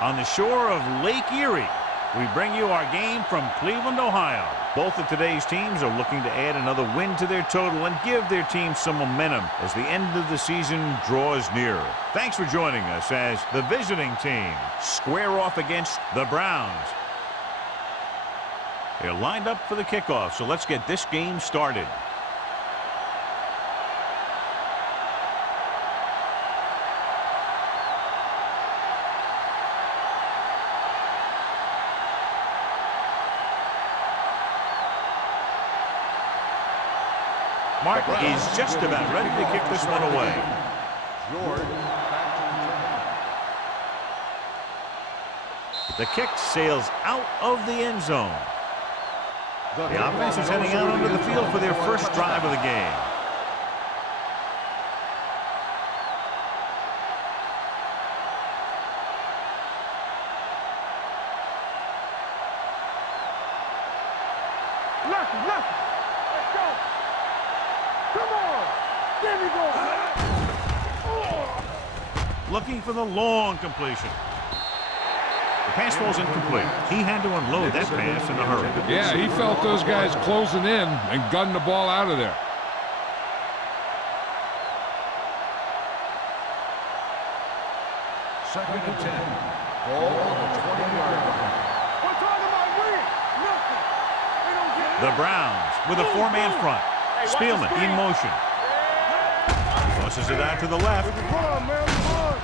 On the shore of Lake Erie, we bring you our game from Cleveland, Ohio. Both of today's teams are looking to add another win to their total and give their team some momentum as the end of the season draws nearer. Thanks for joining us as the visiting team square off against the Browns. They're lined up for the kickoff, so let's get this game started. Mark is just about ready to kick this one away. The kick sails out of the end zone. The offense is heading out onto the field for their first drive of the game. Let's go. Come on. There we go. Looking for the long completion. The pass falls incomplete. He had to unload that pass in a hurry. Yeah, he felt those guys closing in and gunned the ball out of there. Second and 10. Ball on the 20-yard line. We're talking about winning. Nothing. They don't get it. The Browns with a four-man front. Spielman in motion. Tosses it out to the left. Run, man, run.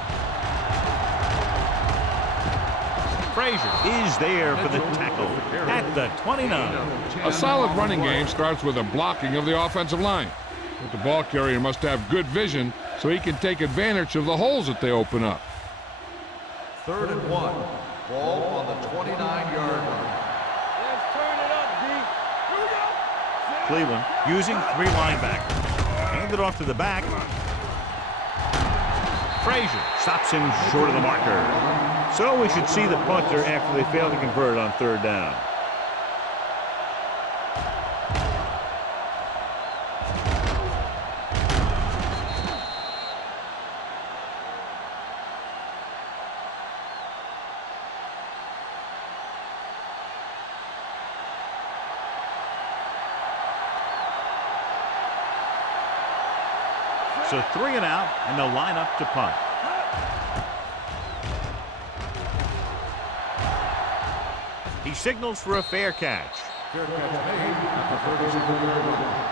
Frazier is there for the tackle at the 29. A solid running game starts with a blocking of the offensive line. But the ball carrier must have good vision so he can take advantage of the holes that they open up. Third and 1. Ball on the 29-yard line. Let's turn it up, D. Here we go. Cleveland using three linebackers. Hand it off to the back. Frazier stops him short of the marker. So we should see the punter after they fail to convert on third down. So 3 and out, and they'll line up to punt. He signals for a fair catch. Fair catch made at the 37-yard line.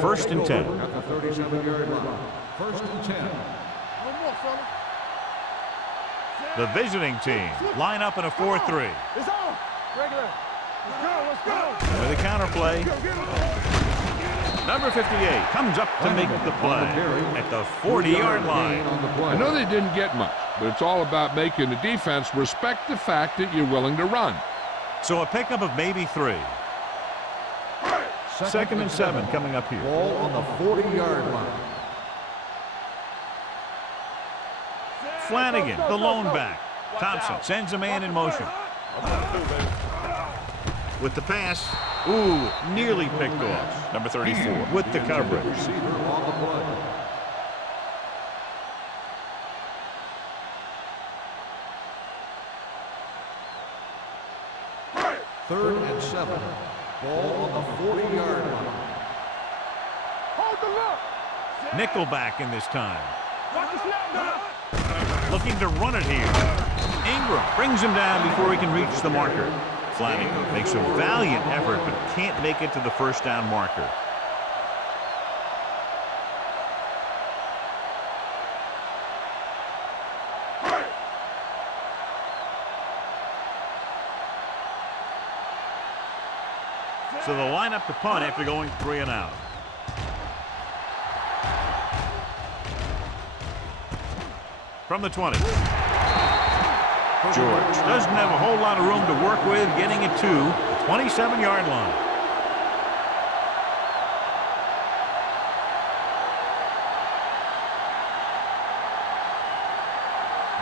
First and 10. At the 37-yard line. First and 10. One more, fella. The visiting team line up in a 4-3. It's on. Regular. Let's go. With a counter play. Number 58 comes up to make the play at the 40-yard line. I know they didn't get much, but it's all about making the defense respect the fact that you're willing to run. So a pickup of maybe 3. Second and 7 coming up here. Ball on the 40-yard line. Flanagan, the lone back. Thompson sends a man in motion. With the pass, ooh, nearly picked off. Number 34 with the coverage. Receiver on the play. Third and 7. Ball on the 40-yard line. Hold the look. Nickelback in this time. Watch the snap now. Looking to run it here. Ingram brings him down before he can reach the marker. Flanagan makes a valiant effort but can't make it to the first down marker. So they'll line up to punt after going 3 and out. From the 20. George doesn't have a whole lot of room to work with, getting it to the 27-yard line.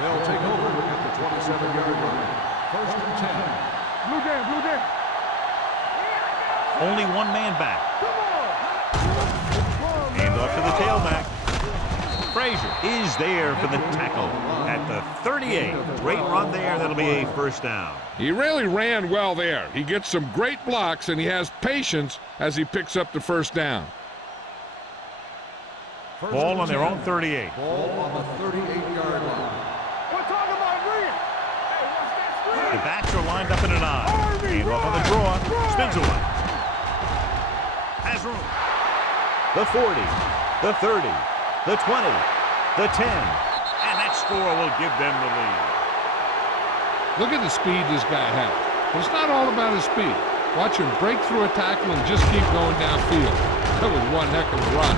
They'll take over at the 27-yard line. First and 10. Blue game, blue game. Only one man back. Hand off to the tailback. Frazier is there for the tackle at the 38. Great run there. That'll be a first down. He really ran well there. He gets some great blocks, and he has patience as he picks up the first down. Ball on their own 38. Ball on the 38-yard line. We're talking about green. Hey, what's that screen? The backs are lined up in an I. Hand off on the draw. Spins away. Has room. The 40. The 30. The 20. The 10. And that score will give them the lead. Look at the speed this guy has. But it's not all about his speed. Watch him break through a tackle and just keep going downfield. That was one heck of a run.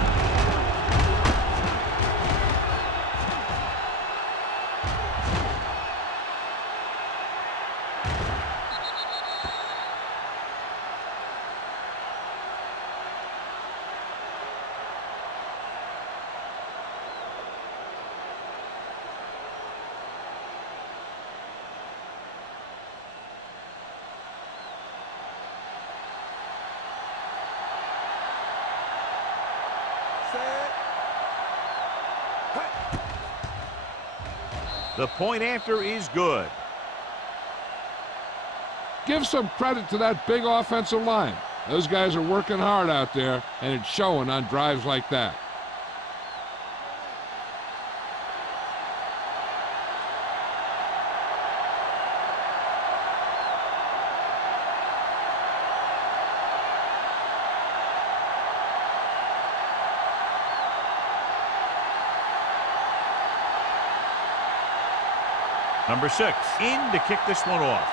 The point after is good. Give some credit to that big offensive line. Those guys are working hard out there, and it's showing on drives like that. Number 6 in to kick this one off.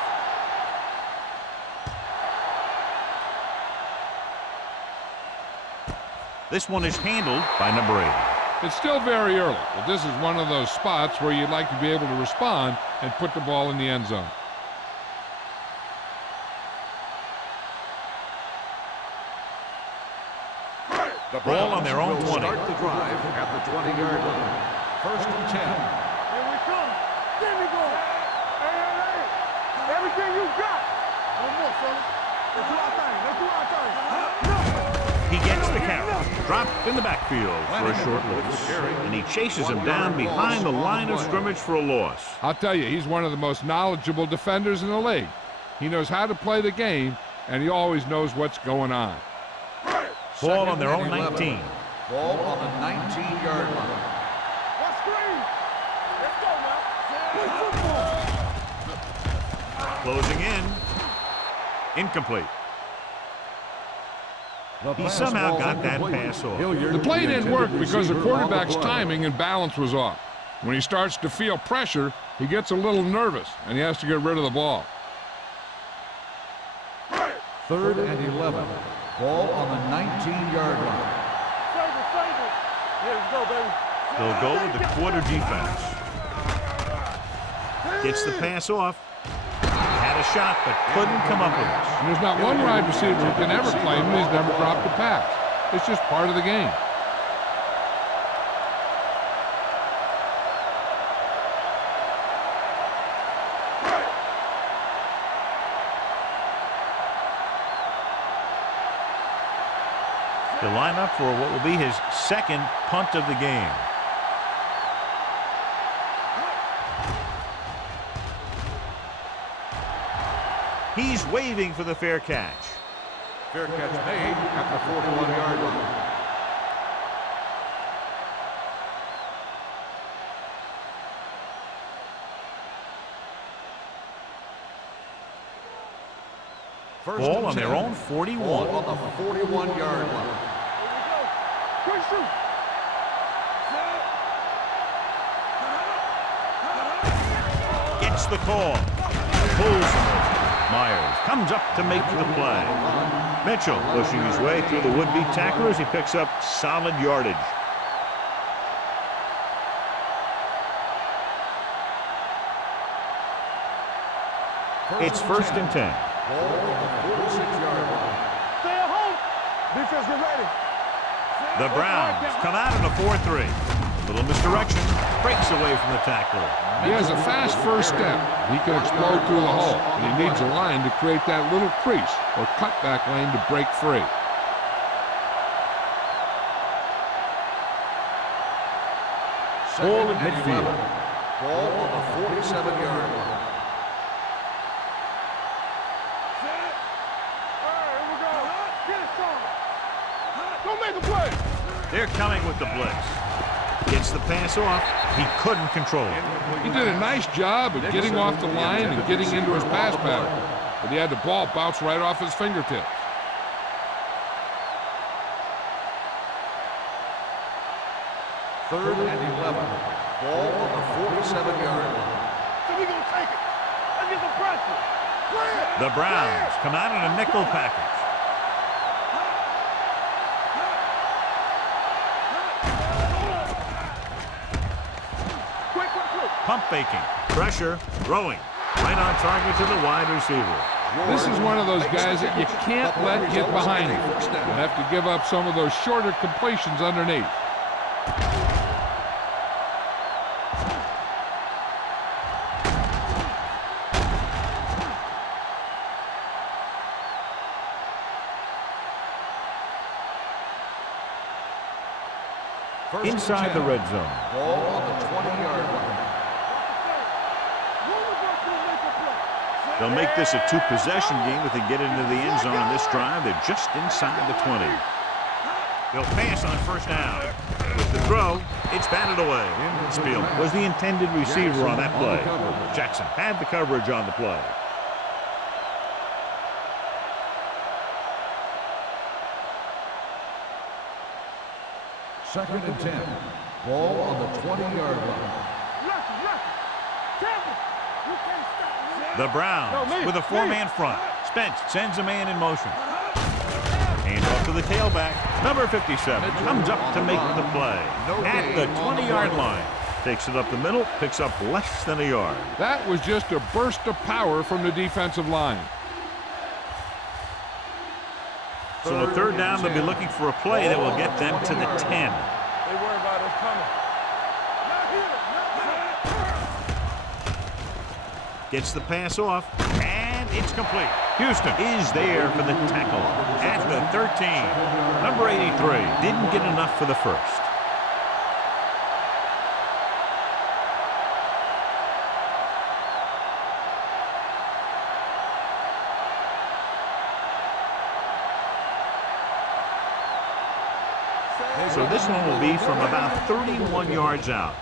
This one is handled by number 8. It's still very early, but this is one of those spots where you'd like to be able to respond and put the ball in the end zone. The Ball on their own 20. Start the drive at the 20-yard line. First and 10. Here we come. There we go. Hey. Everything you got. One more, fellas. Let's do our thing. He gets the carry. Dropped in the backfield for a short loss. And he chases him down behind the line of scrimmage for a loss. I'll tell you, he's one of the most knowledgeable defenders in the league. He knows how to play the game, and he always knows what's going on. Ball on their own 19. Ball on the 19-yard line. Let's screen. Let's go, man. Closing in. Incomplete. He somehow got that pass off. The play didn't work because the quarterback's timing and balance was off. When he starts to feel pressure, he gets a little nervous, and he has to get rid of the ball. 3rd and 11. Ball on the 19-yard line. Save it. Here we go, baby. They'll go with the quarter defense. Gets the pass off. Had a shot, but couldn't come up with it. And there's not one wide receiver who can ever claim he's never dropped a pass. It's just part of the game. To line up for what will be his second punt of the game. He's waving for the fair catch. Fair catch made at the 41-yard line. Ball on their own 41. Ball on the 41-yard line. Quick shoot. Gets the call. Pulls him. Myers comes up to make the play. Mitchell pushing his way through the would-be tacklers. He picks up solid yardage. It's 1st and 10. Ball on the 46-yard line. Stay at home. Defense, get ready. The Browns come out in a 4-3. A little misdirection. Breaks away from the tackler. He has a fast first step. He can explode through the hole, and he needs a line to create that little crease. or cutback lane to break free. Ball at midfield. Ball on the 47-yard line. Here we go. Get it started. Don't make a play. They're coming with the blitz. Gets the pass off. He couldn't control it. He did a nice job of getting off the line and getting into his pass pattern, but he had the ball bounce right off his fingertips. Third and 11. Ball on the 47-yard line. So we gonna take it. Let's get some pressure. Play it. The Browns come out in a nickel package. Quick. Pump faking. Pressure. Throwing. Right on target to the wide receiver. This is one of those guys that you can't let get behind you. You have to give up some of those shorter completions underneath. Inside the red zone. Ball on the 20-yard line. They'll make this a two-possession game if they get into the end zone on this drive. They're just inside the 20. They'll pass on first down. With the throw, it's batted away. Spiel was the intended receiver on that play. Jackson had the coverage on the play. Second and 10. Ball on the 20-yard line. The Browns with a four-man front. Spence sends a man in motion. Hand off to the tailback. Number 57 comes up to make the play. At the 20-yard line. Takes it up the middle, picks up less than a yard. That was just a burst of power from the defensive line. So on third down, they'll be looking for a play that will get them to the 10. They worry about us coming. Gets the pass off, and it's complete. Houston is there for the tackle at the 13. Number 83 didn't get enough for the first. So this one will be from about 31 yards out.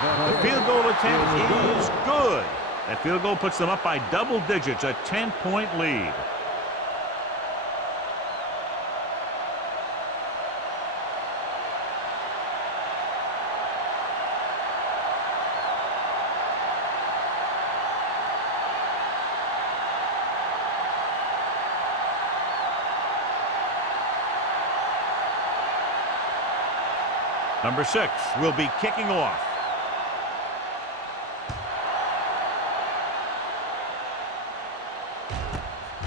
The field goal attempt is good. That field goal puts them up by double digits, a 10-point lead. Number 6 will be kicking off.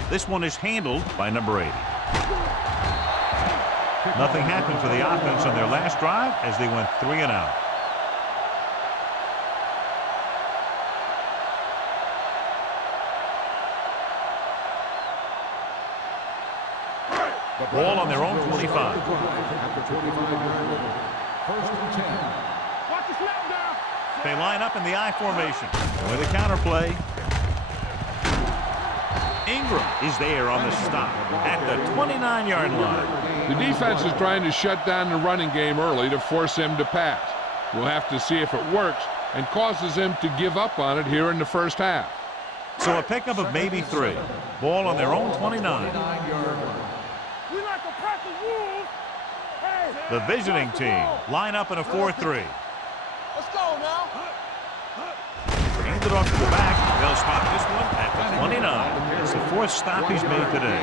This one is handled by number 80. Nothing happened for the offense on their last drive as they went 3 and out. Ball on their own 25. First and 10. Watch the snap down. They line up in the I formation with a counter play. Ingram is there on the stop at the 29-yard line. The defense is trying to shut down the running game early to force him to pass. We'll have to see if it works and causes him to give up on it here in the first half. So a pickup of maybe 3. Ball on their own 29. We like to practice rules. Hey, The visiting team line up in a 4-3. let's go now. Hand it off to the back. They'll spot this one at the 29. It's the 4th stop he's made today.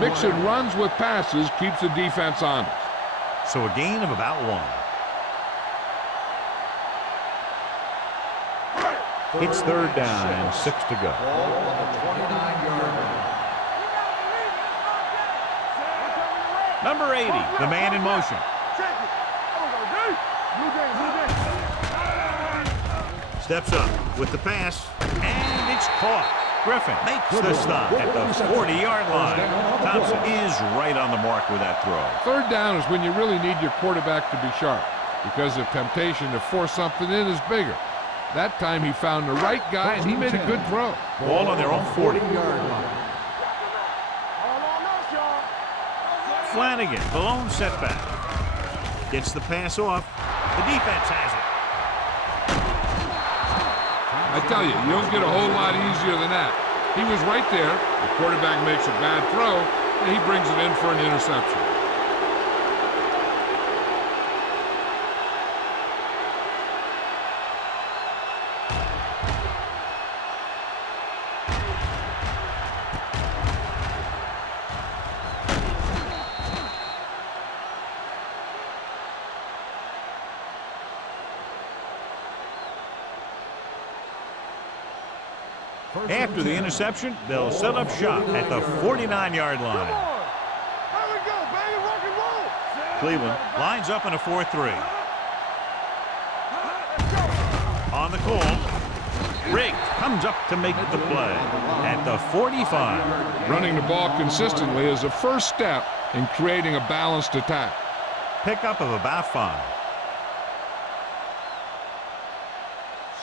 Mixing runs with passes keeps the defense honest. So a gain of about 1. It's third down and 6 to go. Ball on the 29-yard line. Number 80, the man in motion. Check it. Blue game. Steps up with the pass, and it's caught. Griffin makes the stop at the 40-yard line. Thompson is right on the mark with that throw. Third down is when you really need your quarterback to be sharp because the temptation to force something in is bigger. That time he found the right guy and he made a good throw. Ball on their own 40-yard line. Flanagan, the lone setback. Gets the pass off. The defense has it. I tell you, you don't get a whole lot easier than that. He was right there. The quarterback makes a bad throw, and he brings it in for an interception. After the interception, they'll set up shop at the 49-yard line. Here we go, baby, rock and roll. Cleveland lines up in a 4-3. On the call, Riggs comes up to make the play at the 45. Running the ball consistently is the first step in creating a balanced attack. Pickup of about 5.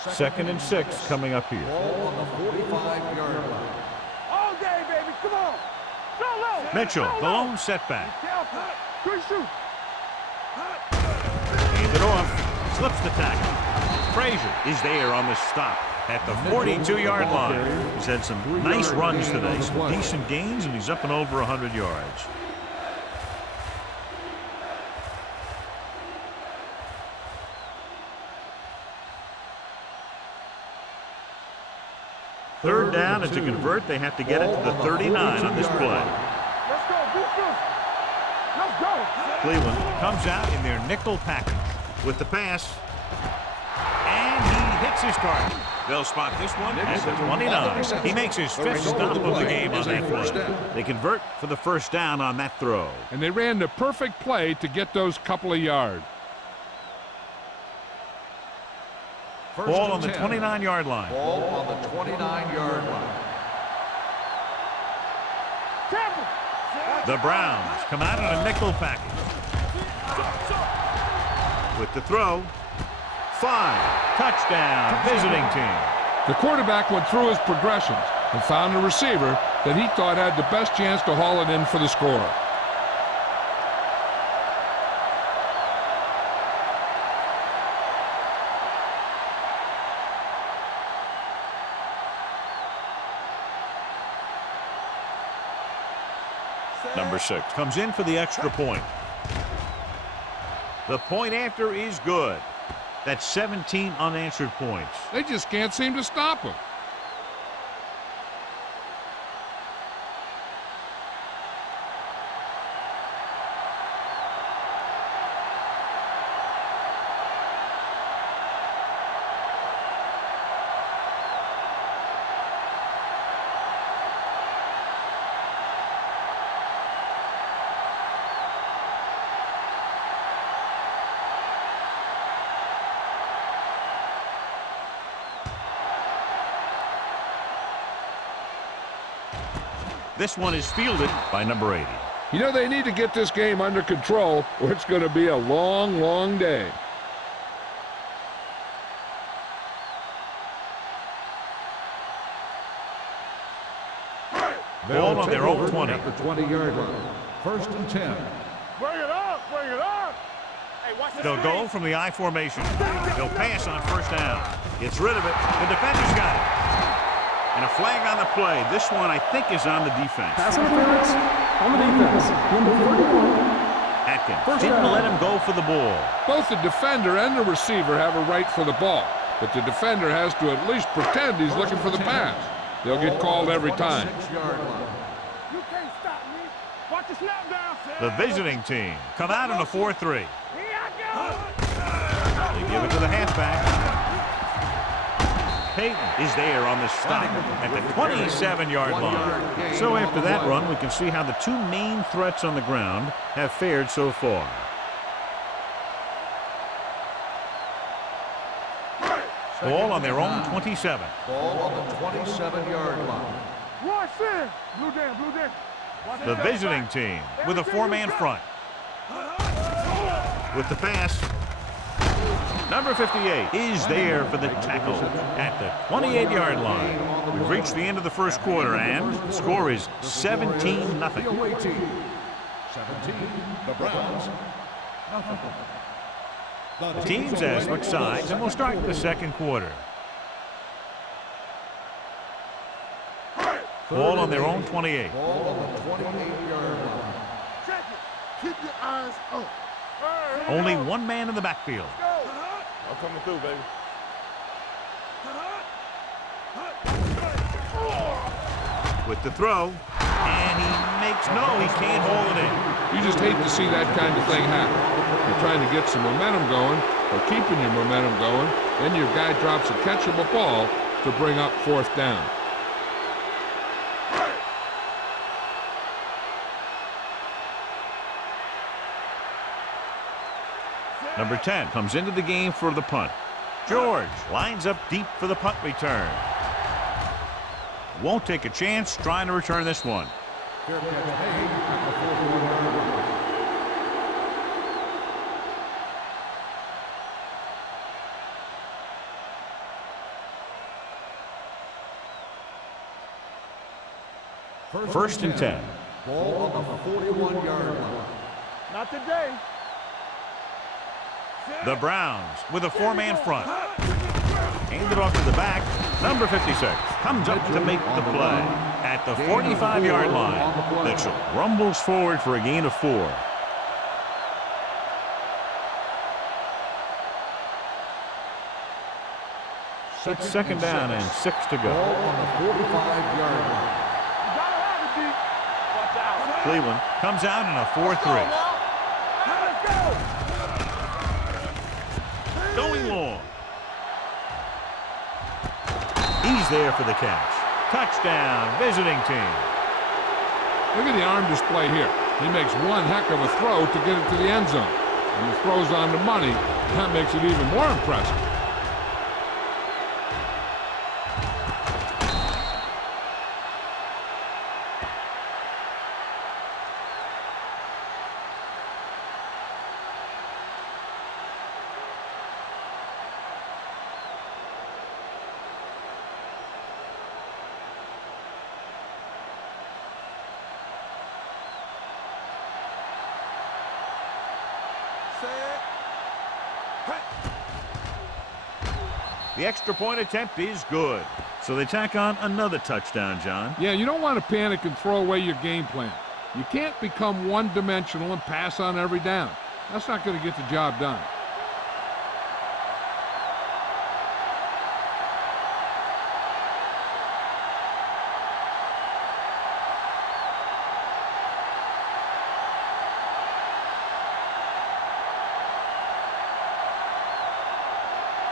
2nd and 6 coming up here. Ball on the 45-yard line. All day, baby, come on. Go low. Mitchell, Go the low. lone setback. Good shoot. Hand it off. Slips the tackle. Frazier is there on the stop at the 42-yard line. He's had some nice runs today, some decent gains, and he's up and over 100 yards. Third down, and to convert, they have to get it to the 39 on this play. Let's go, defense. Let's go. Cleveland comes out in their nickel package with the pass, and he hits his target. They'll spot this one at the 29. He makes his 5th stop of the game on that play. They convert for the first down on that throw. And they ran the perfect play to get those couple of yards. Ball on the 29-yard line. Ball on the 29-yard line. The Browns come out in a nickel package. With the throw, 5. Touchdown, visiting team. The quarterback went through his progressions and found a receiver that he thought had the best chance to haul it in for the score. Number 6 comes in for the extra point. The point after is good. That's 17 unanswered points. They just can't seem to stop him. This one is fielded by number 80. You know, they need to get this game under control or it's going to be a long, long day. Ball on their own 20. At the 20-yard line. 1st and 10. Bring it up, bring it up. Hey, watch this. They'll go from the I formation. They'll pass on first down. Gets rid of it. The defender's got it. And a flag on the play. This one, I think, is on the defense. Pass interference on the defense. Number 31. Atkins didn't let him go for the ball. Both the defender and the receiver have a right for the ball, but the defender has to at least pretend he's looking for the pass. They'll get called every time. You can't stop me. Watch the snap down. The visiting team come out in a 4-3. Here I go. They give it to the halfback. Peyton is there on the stop at the 27-yard line. So after that run, we can see how the two main threats on the ground have fared so far. Ball on their own 27. Ball on the 27-yard line. Rush in. Blue down, blue down. The visiting team with a four-man front. With the pass. Number 58 is there for the tackle at the 28-yard line. We've reached the end of the first quarter, and the score is 17-0. The away team, 17, the Browns, nothing. Teams have switched sides, and we'll start the second quarter. Ball on their own 28. Ball on the 28-yard line. Check it. Keep your eyes up. Only one man in the backfield. I'm coming through, baby. With the throw, and he can't hold it in. You just hate to see that kind of thing happen. You're trying to get some momentum going, or keeping your momentum going, then your guy drops a catchable ball to bring up fourth down. Number 10 comes into the game for the punt. George lines up deep for the punt return. Won't take a chance trying to return this one. Fair catch made at the 41-yard line. First and 10. Ball on the 41-yard line. Not today. The Browns with a four-man front. Handed off to the back. Number 56 comes up to make the play at the 45-yard line. Mitchell rumbles forward for a gain of 4. Second down and 6 to Ball go. on the 45-yard line. You gotta have it, D. Watch out. Cleveland comes out in a 4-3. Let's go. Going long. He's there for the catch. Touchdown, visiting team. Look at the arm display here. He makes one heck of a throw to get it to the end zone. And he throws on the money. That makes it even more impressive. The extra point attempt is good. So they tack on another touchdown, John. Yeah, you don't want to panic and throw away your game plan. You can't become one-dimensional and pass on every down. That's not going to get the job done.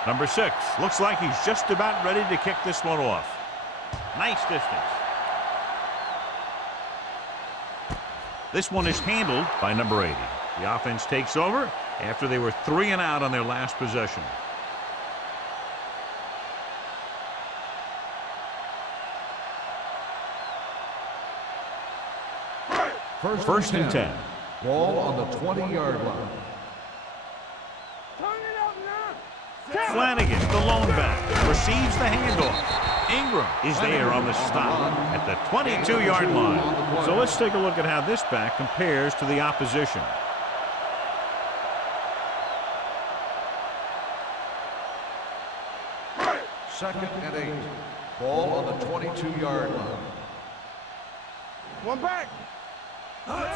Number 6 looks like he's just about ready to kick this one off. Nice distance. This one is handled by number 80. The offense takes over after they were 3 and out on their last possession. First and 10. Ball on the 20-yard line. Turn it up now. Flanagan, the lone back, receives the handoff. Ingram is there on the stop at the 22-yard line. So let's take a look at how this back compares to the opposition. Second and 8. Ball on the 22-yard line. One back.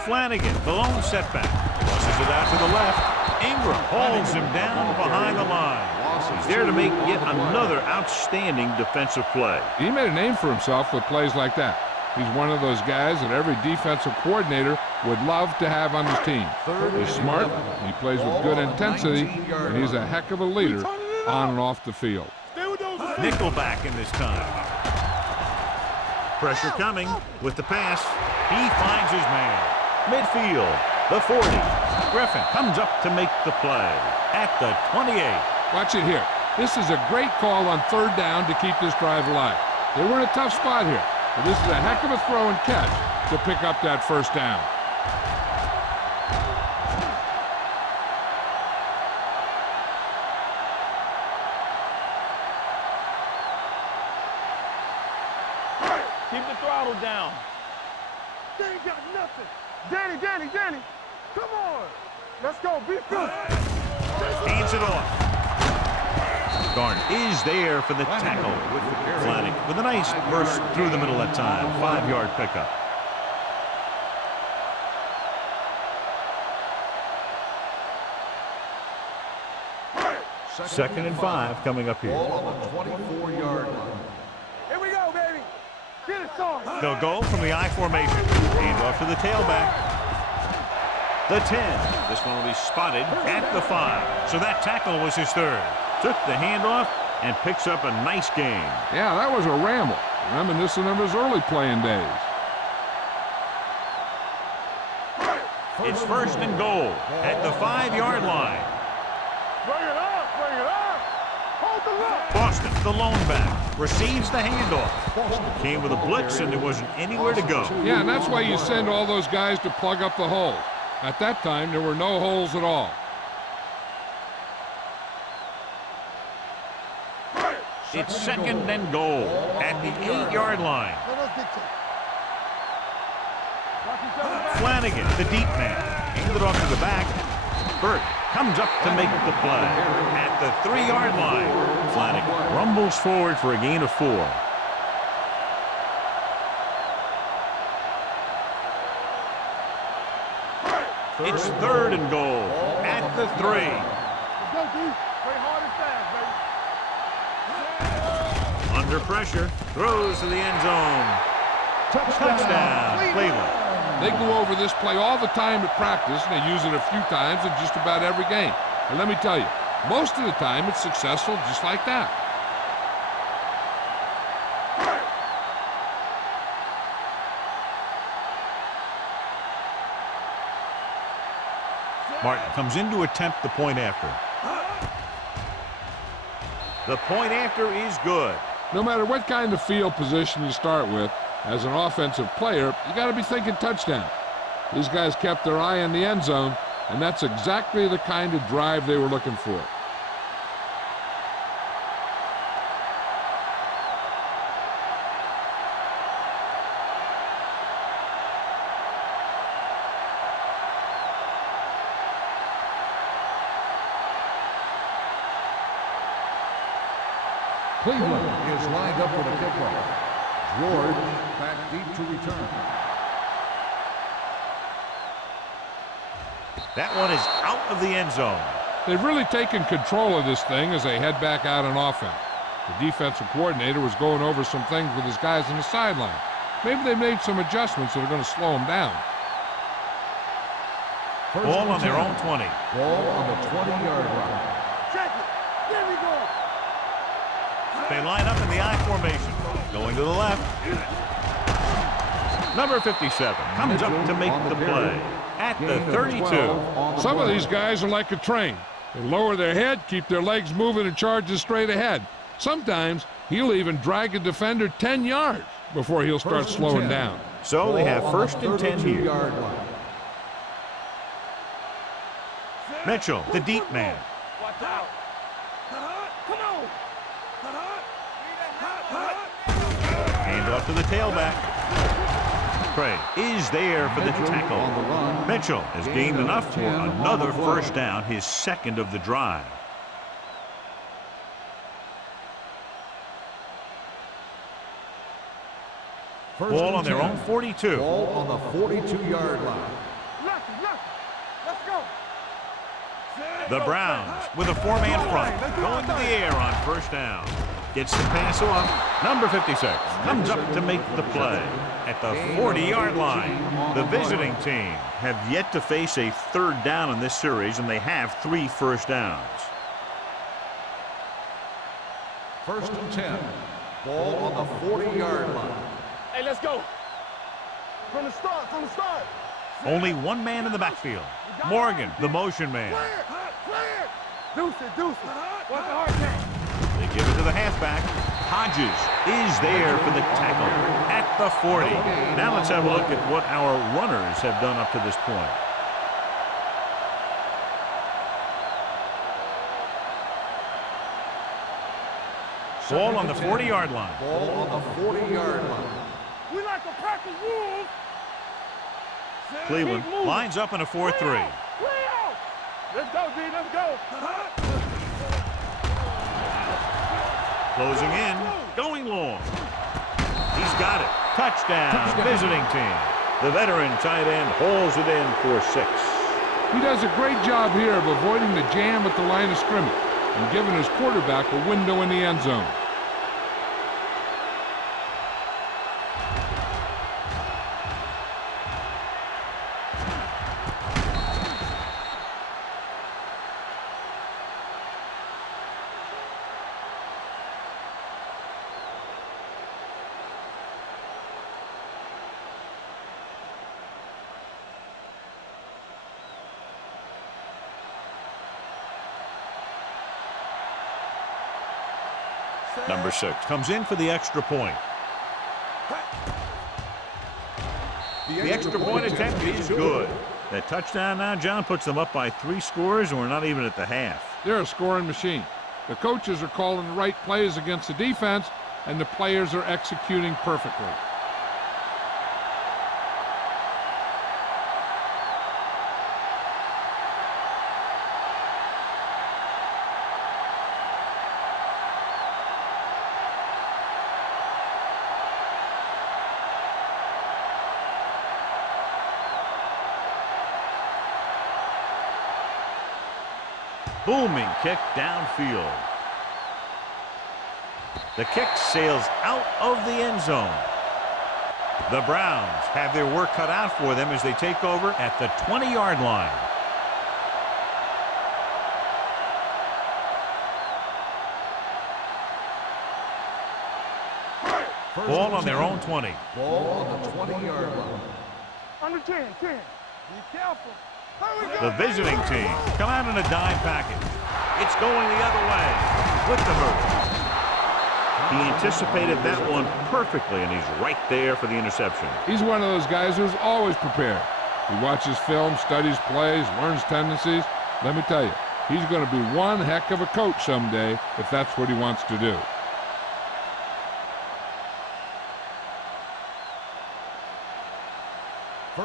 Flanagan, the lone setback, tosses it out to the left. Ingram holds him down behind the line. He's there to make yet another outstanding defensive play. He made a name for himself with plays like that. He's one of those guys that every defensive coordinator would love to have on his team. He's smart, he plays with good intensity, and he's a heck of a leader on and off the field. Nickelback in this time. Pressure coming with the pass. He finds his man. Midfield, the 40. Griffin comes up to make the play at the 28. Watch it here. This is a great call on third down to keep this drive alive. They were in a tough spot here, but this is a heck of a throw and catch to pick up that first down. Keep the throttle down. They ain't got nothing. Danny, come on. Let's go, be good. Hands it off. Garn is there for the tackle. Flanagan with a nice burst through the middle that time. 5-yard pickup. Second and 5 coming up here. Ball on the 24-yard line. Here we go, baby. Get it started. They'll go from the I formation. Hand off to the tailback. The 10. This one will be spotted at the 5. So that tackle was his third. Took the handoff and picks up a nice gain. Yeah, that was a ramble, reminiscent of his early playing days. It's first and goal at the 5-yard line. Bring it up. Hold the look. Boston, the lone back, receives the handoff. Came with a blitz and there wasn't anywhere to go. Yeah, and that's why you send all those guys to plug up the holes. At that time, there were no holes at all. It's second and goal at the 8-yard line. Flanagan, the deep man, handed off to the back. Burt comes up to make the play at the 3-yard line. Flanagan rumbles forward for a gain of 4. It's third and goal at the 3. Let's go, D. Play hard and fast, baby. Under pressure, throws to the end zone. Touchdown, Cleveland. They go over this play all the time at practice, and they use it a few times in just about every game. And let me tell you, most of the time it's successful just like that. Martin comes in to attempt the point after. The point after is good. No matter what kind of field position you start with, as an offensive player, you got to be thinking touchdown. These guys kept their eye on the end zone, and that's exactly the kind of drive they were looking for. Cleveland is lined up for the kickoff. George back deep to return. That one is out of the end zone. They've really taken control of this thing as they head back out on offense. The defensive coordinator was going over some things with his guys on the sideline. Maybe they made some adjustments that are going to slow them down. Ball on their own 20. Ball on the 20-yard line. Check it. There we go. They line up in the I formation. Going to the left. Number 57 comes up to make the play at the 32. Some of these guys are like a train. They lower their head, keep their legs moving, and charge straight ahead. Sometimes he'll even drag a defender 10 yards before he'll start slowing down. So they have first and 10 here. Mitchell, the deep man. Watch out. Come on. Hand off to the tailback. Craig is there for the tackle. Mitchell has gained enough for another first down, his second of the drive. Ball on their own 42. Ball on the 42-yard line. Let's go. The Browns with a 4-man front going to the air on first down. Gets the pass off. Number 56 comes up to make the play at the 40-yard line. The visiting team have yet to face a third down in this series, and they have 3 first downs. First and 10. Ball on the 40-yard line. Hey, let's go. From the start. Only one man in the backfield. Morgan, the motion man. Clear. Deuce it. Watch the hard catch. Give it to the halfback. Hodges is there for the tackle at the 40. Now let's have a look at what our runners have done up to this point. Ball on the 40-yard line. Ball on the 40-yard line. We like a pack of wolves. Cleveland lines up in a 4-3. Let's go, D. Let's go. Closing in, going long. He's got it. Touchdown, visiting team. The veteran tight end hauls it in for 6. He does a great job here of avoiding the jam at the line of scrimmage and giving his quarterback a window in the end zone. Number 6 comes in for the extra point. The extra point attempt is good. That touchdown now, John, puts them up by 3 scores, and we're not even at the half. They're a scoring machine. The coaches are calling the right plays against the defense, and the players are executing perfectly. Booming kick downfield. The kick sails out of the end zone. The Browns have their work cut out for them as they take over at the 20-yard line. Ball on their own 20. Ball on the 20-yard line. Under 10. Be careful. The visiting team come out in a dime package. It's going the other way with the hurdle. He anticipated that one perfectly, and he's right there for the interception. He's one of those guys who's always prepared. He watches film, studies plays, learns tendencies. Let me tell you, he's going to be one heck of a coach someday if that's what he wants to do.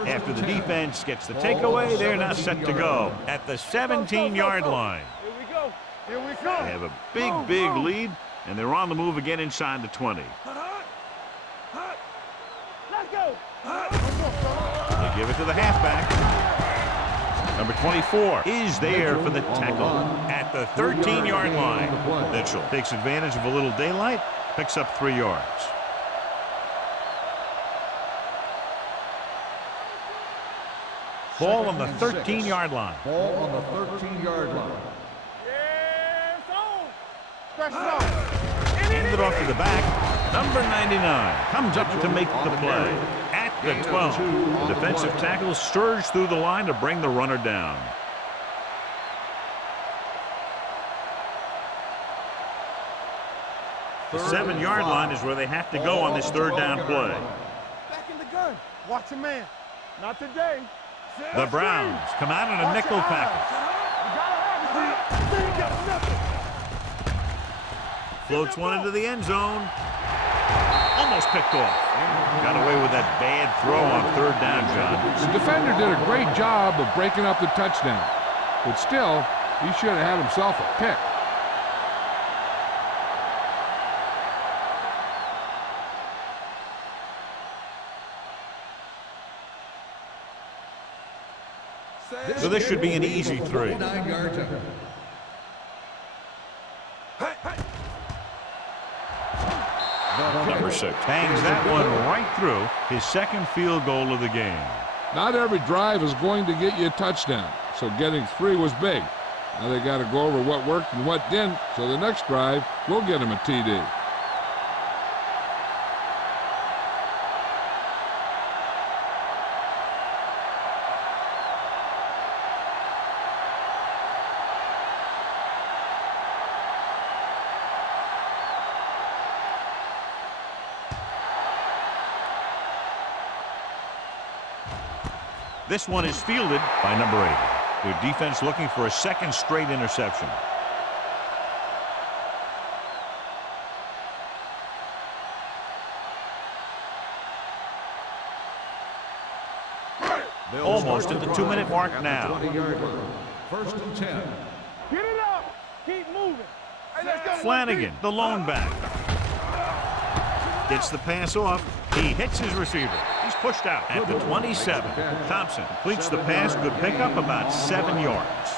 After the defense gets the takeaway, they're now set to go at the 17-yard line. Here we go. They have a big lead, and they're on the move again inside the 20. Let's go. They give it to the halfback. Number 24 is there for the tackle at the 13-yard line. Mitchell takes advantage of a little daylight, picks up 3 yards. Ball on the 13-yard line. Ball on the 13-yard line. Yes, on. Stretch it off. Handed off to the back. Number 99 comes up to make the play at the 12. The defensive tackle surged through the line to bring the runner down. The 7-yard line is where they have to go on this 3rd down play. Back in the gun. Watch a man. Not today. The Browns come out in a nickel package. Floats one into the end zone. Almost picked off. Got away with that bad throw on 3rd down, John. The defender did a great job of breaking up the touchdown. But still, he should have had himself a pick. So this should be an easy 3. 9-yard line. Number 6 bangs that one right through, his 2nd field goal of the game. Not every drive is going to get you a touchdown, so getting 3 was big. Now they got to go over what worked and what didn't, so the next drive will get him a TD. This one is fielded by number 8. Their defense looking for a second straight interception. Almost at the 2-minute mark now. 20-yard line. First and 10. Get it up. Keep moving. Hey, let's go. Flanagan, the lone back. Gets the pass off. He hits his receiver. He's pushed out at the 27. Thompson completes the pass. Good pickup, about 7 yards.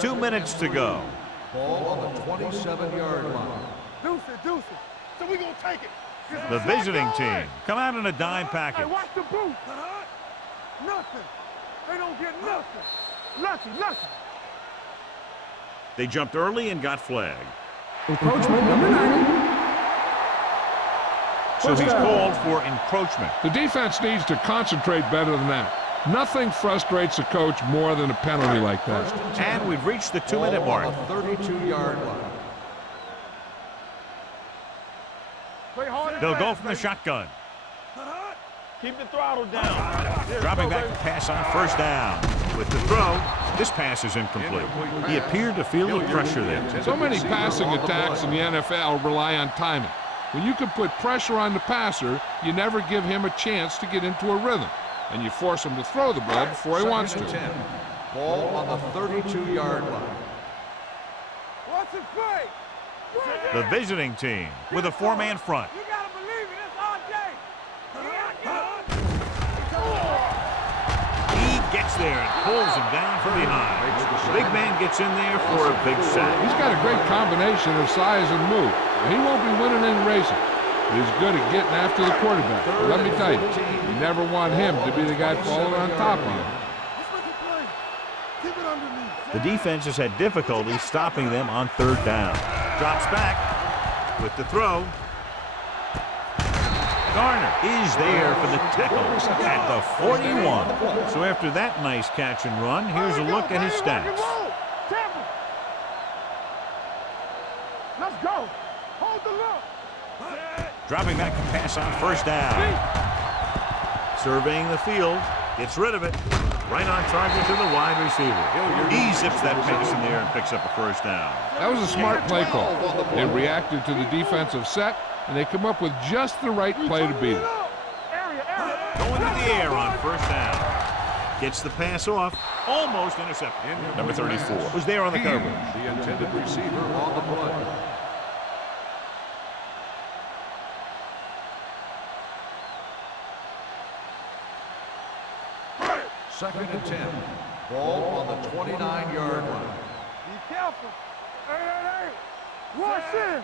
Two minutes to go. Ball on the 27-yard line. Deuce it. So we gonna take it. The visiting team come out in a dime package. Hey, watch the booth. Nothing. They don't get nothing. Nothing. They jumped early and got flagged. Encroachment number 90. So he's called for encroachment. The defense needs to concentrate better than that. Nothing frustrates a coach more than a penalty like that. And we've reached the 2-minute mark. On the 32-yard line. Play hard and They'll fast, go from the baby. shotgun. Keep the throttle down. Dropping back to pass on first down. With the throw, this pass is incomplete. He appeared to feel the pressure there. So many passing attacks in the NFL rely on timing. When you can put pressure on the passer, you never give him a chance to get into a rhythm. And you force him to throw the ball before he wants to. 10. Ball on the 32-yard line. Watch it play. The visiting team with a 4-man front. You gotta believe it. It's all day. He gets there and pulls him down from behind. The big man gets in there for a big sack. He's got a great combination of size and move. He won't be winning any races. But he's good at getting after the quarterback. But let me tell you, you never want him to be the guy falling on top of you. Keep it underneath. The defense has had difficulty stopping them on third down. Drops back with the throw. Garner is there for the tackle at the 41. So after that nice catch and run, here's a look at his stats. Let's go. Hold the look. Dropping back to pass on first down. Surveying the field. Gets rid of it. Right on target to the wide receiver. He zips that pass in there and picks up a first down. That was a smart play call. They reacted to the defensive set, and they come up with just the right play to beat it. Going to the air on first down. Gets the pass off. Almost intercepted. Number 34 was there on the coverage. The intended receiver on the play. Second and 10. Ball on the 29-yard line. Be careful. Hey. Rush in.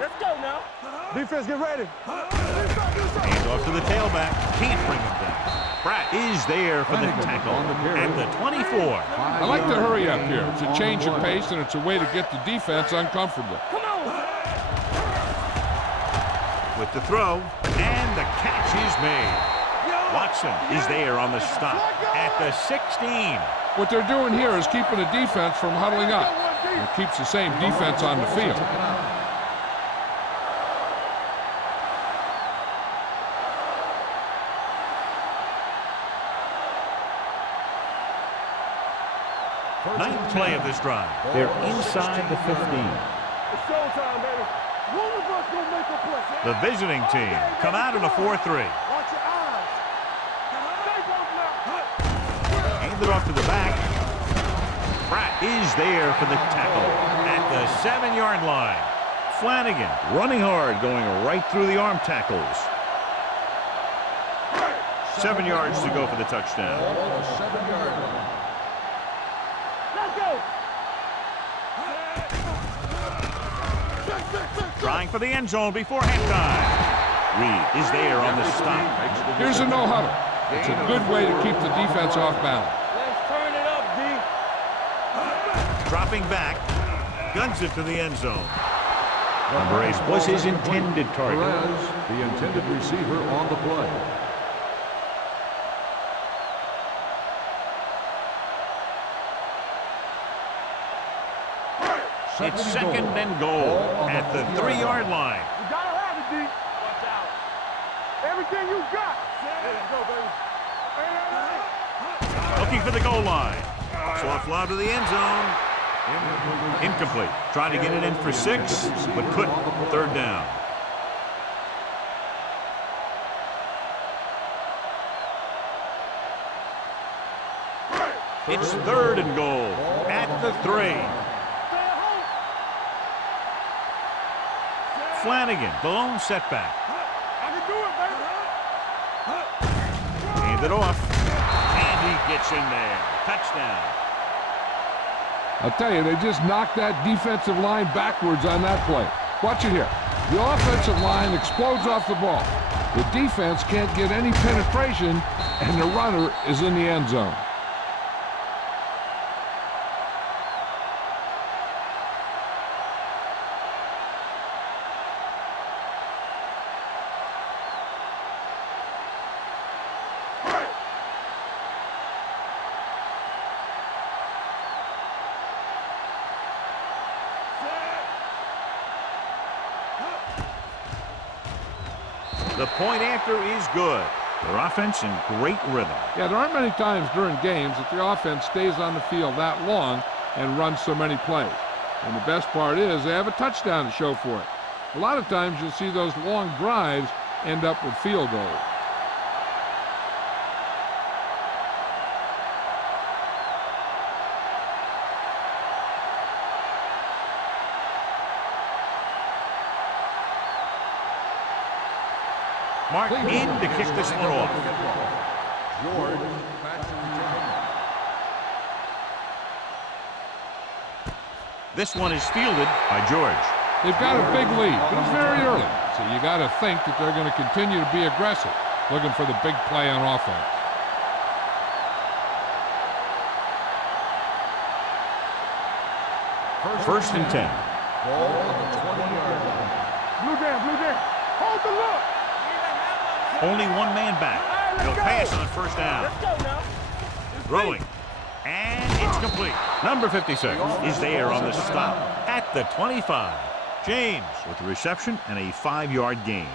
Let's go now. Defense, get ready. Hands off to the tailback. Can't bring him down. Pratt is there for the tackle at the 24. I like to hurry up here. It's a change of pace, and it's a way to get the defense uncomfortable. Come on. With the throw, and the catch is made. Watson is there on the stop at the 16. What they're doing here is keeping the defense from huddling up. It keeps the same defense on the field. Ninth play of this drive. They're inside the 15. It's showtime, baby. One of us gonna make a play. The visiting team come out in a 4-3. Watch your eyes. Stay both now. Hand it off to the back. Pratt is there for the tackle at the 7-yard line. Flanagan running hard, going right through the arm tackles. 7 yards to go for the touchdown. Ball on the 7-yard line. Let's go. Trying for the end zone before halftime. Reed is there on the stop. Here's a no huddle. It's a good way to keep the defense off balance. Let's turn it up, D. Dropping back, guns it to the end zone. Number 8 was his intended target. Perez, the intended receiver on the play. It's second and goal at the 3-yard line. You gotta have it, D. Watch out. Everything you got. Let's go, baby. Looking for the goal line. Soft lob to the end zone. Incomplete. Tried to get it in for 6, but couldn't. Third down. It's third and goal at the 3. Flanagan, the lone setback. I can do it, baby. Hand it off. And he gets in there. Touchdown. I'll tell you, they just knocked that defensive line backwards on that play. Watch it here. The offensive line explodes off the ball. The defense can't get any penetration, and the runner is in the end zone. The point after is good. Their offense in great rhythm. Yeah, there aren't many times during games that the offense stays on the field that long and runs so many plays. And the best part is they have a touchdown to show for it. A lot of times you'll see those long drives end up with field goals. Mark in to kick this one off. George. This one is fielded by George. They've got a big lead, but it's very early. So you got to think that they're going to continue to be aggressive, looking for the big play on offense. First and 10. Ball on the 20-yard line. Blue down, blue down. Hold the look. Only one man back. He'll pass on first down. Let's go now. Throwing. And it's complete. Number 56 is there on the stop at the 25. James with the reception and a 5-yard gain.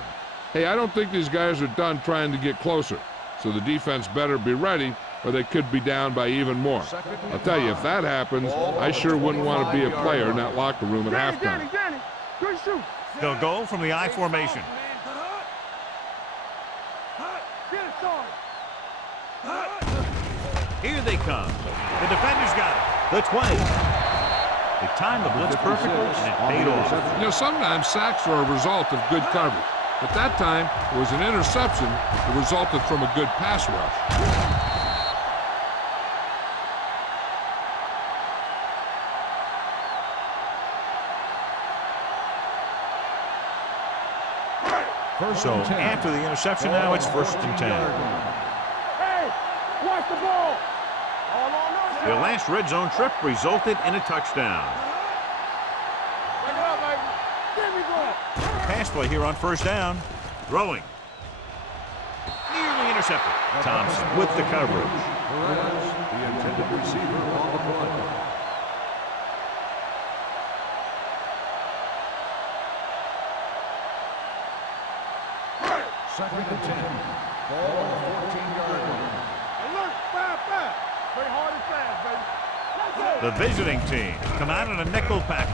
Hey, I don't think these guys are done trying to get closer. So the defense better be ready or they could be down by even more. I'll tell you, if that happens, I sure wouldn't want to be a player in that locker room at halftime. Danny, good shoot. They'll go from the I formation. Here they come. The defenders got it. The 20. They timed the blitz perfectly, and it paid off. You know, sometimes sacks are a result of good coverage. But that time, it was an interception that resulted from a good pass rush. So after the interception, now it's first and 10. Hey, watch the ball. Their last red zone trip resulted in a touchdown. Bring it up, baby. There we go. Pass play here on first down. Throwing. Nearly intercepted. Thompson with the coverage. Perez, the intended receiver on the play. Second and 10. Ball on the 14-yard line. Alert, 5-5. Play hard and fast, baby. Let's go. The visiting team come out in a nickel package.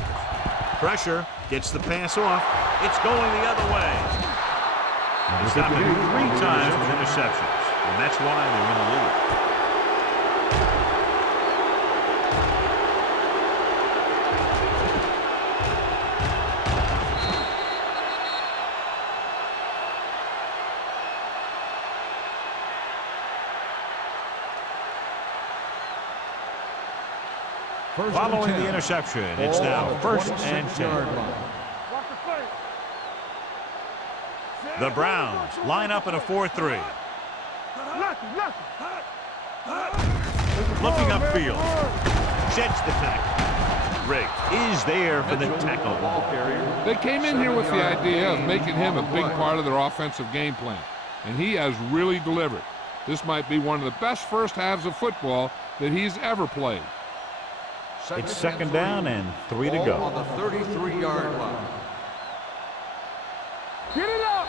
Pressure gets the pass off. It's going the other way. They stopped it 3 times with interceptions, and that's why they're in the lead. Following the interception, it's now first and 10. Watch the play. The Browns line up in a 4-3. Looking upfield. Sheds the tackle. Riggs is there for the tackle. They came in here with the idea of making him a big part of their offensive game plan, and he has really delivered. This might be one of the best first halves of football that he's ever played. It's second down and 3 to Ball go. on the 33-yard line. Get it up.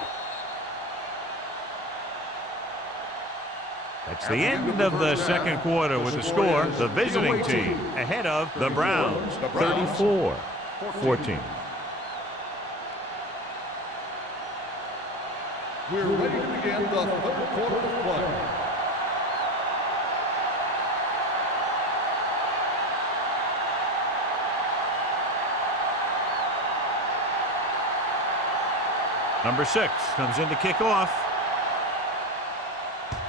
That's the end of the second quarter with the score. The visiting team ahead of the Browns, 34-14. We're ready to begin the third quarter of play. Number 6 comes in to kick off.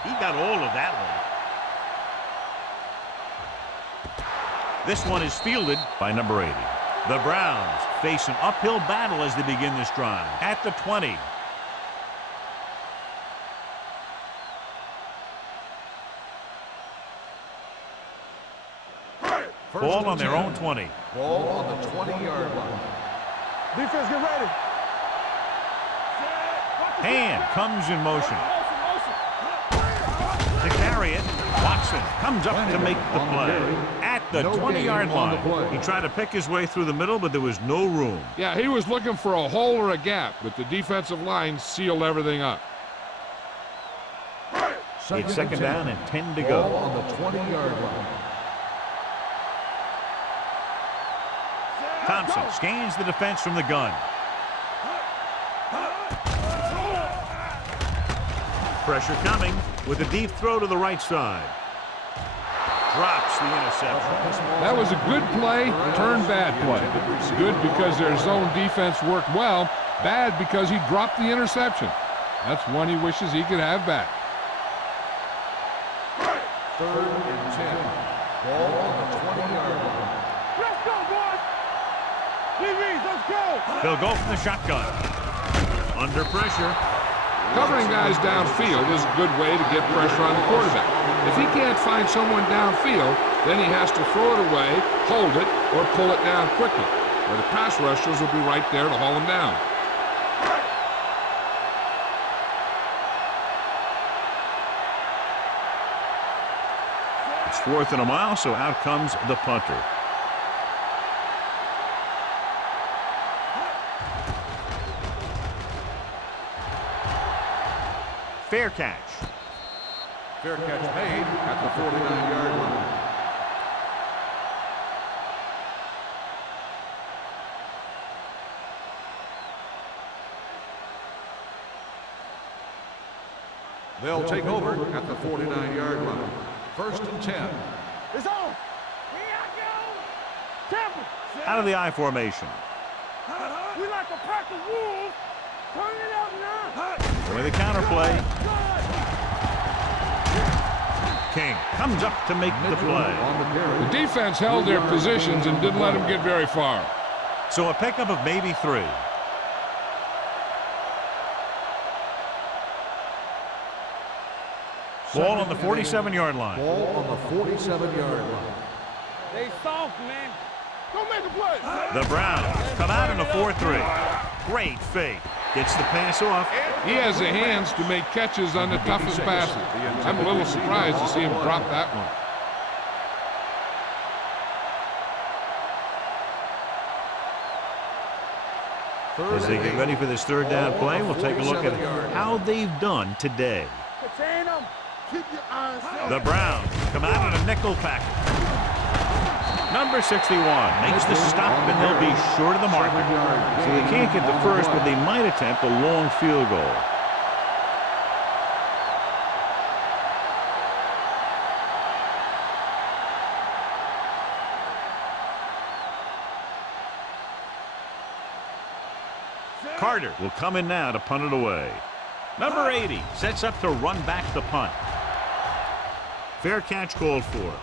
He got all of that one. This one is fielded by number 80. The Browns face an uphill battle as they begin this drive at the 20. Ball on their own 20. Ball on the 20-yard line. Defense, get ready. Hand comes in motion. To carry it, Watson comes up to make the play at the 20-yard line. He tried to pick his way through the middle, but there was no room. Yeah, he was looking for a hole or a gap, but the defensive line sealed everything up. It's second down and 10 to Ball go. on the 20-yard line. Thompson scans the defense from the gun. Pressure coming with a deep throw to the right side. Drops the interception. That was a good play, turned bad play. It's good because their zone defense worked well, bad because he dropped the interception. That's one he wishes he could have back. Third and 10. Ball on the 20-yard line. Let's go, boys. DBs, let's go. They'll go from the shotgun. Under pressure. Covering guys downfield is a good way to get pressure on the quarterback. If he can't find someone downfield, then he has to throw it away, hold it, or pull it down quickly, where the pass rushers will be right there to haul him down. It's 4th and a mile, so out comes the punter. Fair catch. Fair catch made at the 49-yard line. They'll take over at the 49-yard line. First and 10. It's on. Here I go. Temple. Out of the I formation. We like a pack of wolves. Turn it up now. With a counter play. King comes up to make the play. The defense held their positions and didn't let him get very far. So a pickup of maybe 3. Ball on the 47-yard line. Ball on the 47-yard line. They soft, man. Go make a play. The Browns come out in a 4-3. Great fake. Gets the pass off. He has the hands to make catches on the toughest passes. I'm a little surprised to see him drop that one. As they get ready for this third down play, we'll take a look at how they've done today. Contain them. Keep your eyes set. The Browns come out in a nickel package. Number 61 makes the stop, and they'll be short of the marker. So they can't get the first, but they might attempt a long field goal. Carter will come in now to punt it away. Number 80 sets up to run back the punt. Fair catch called for.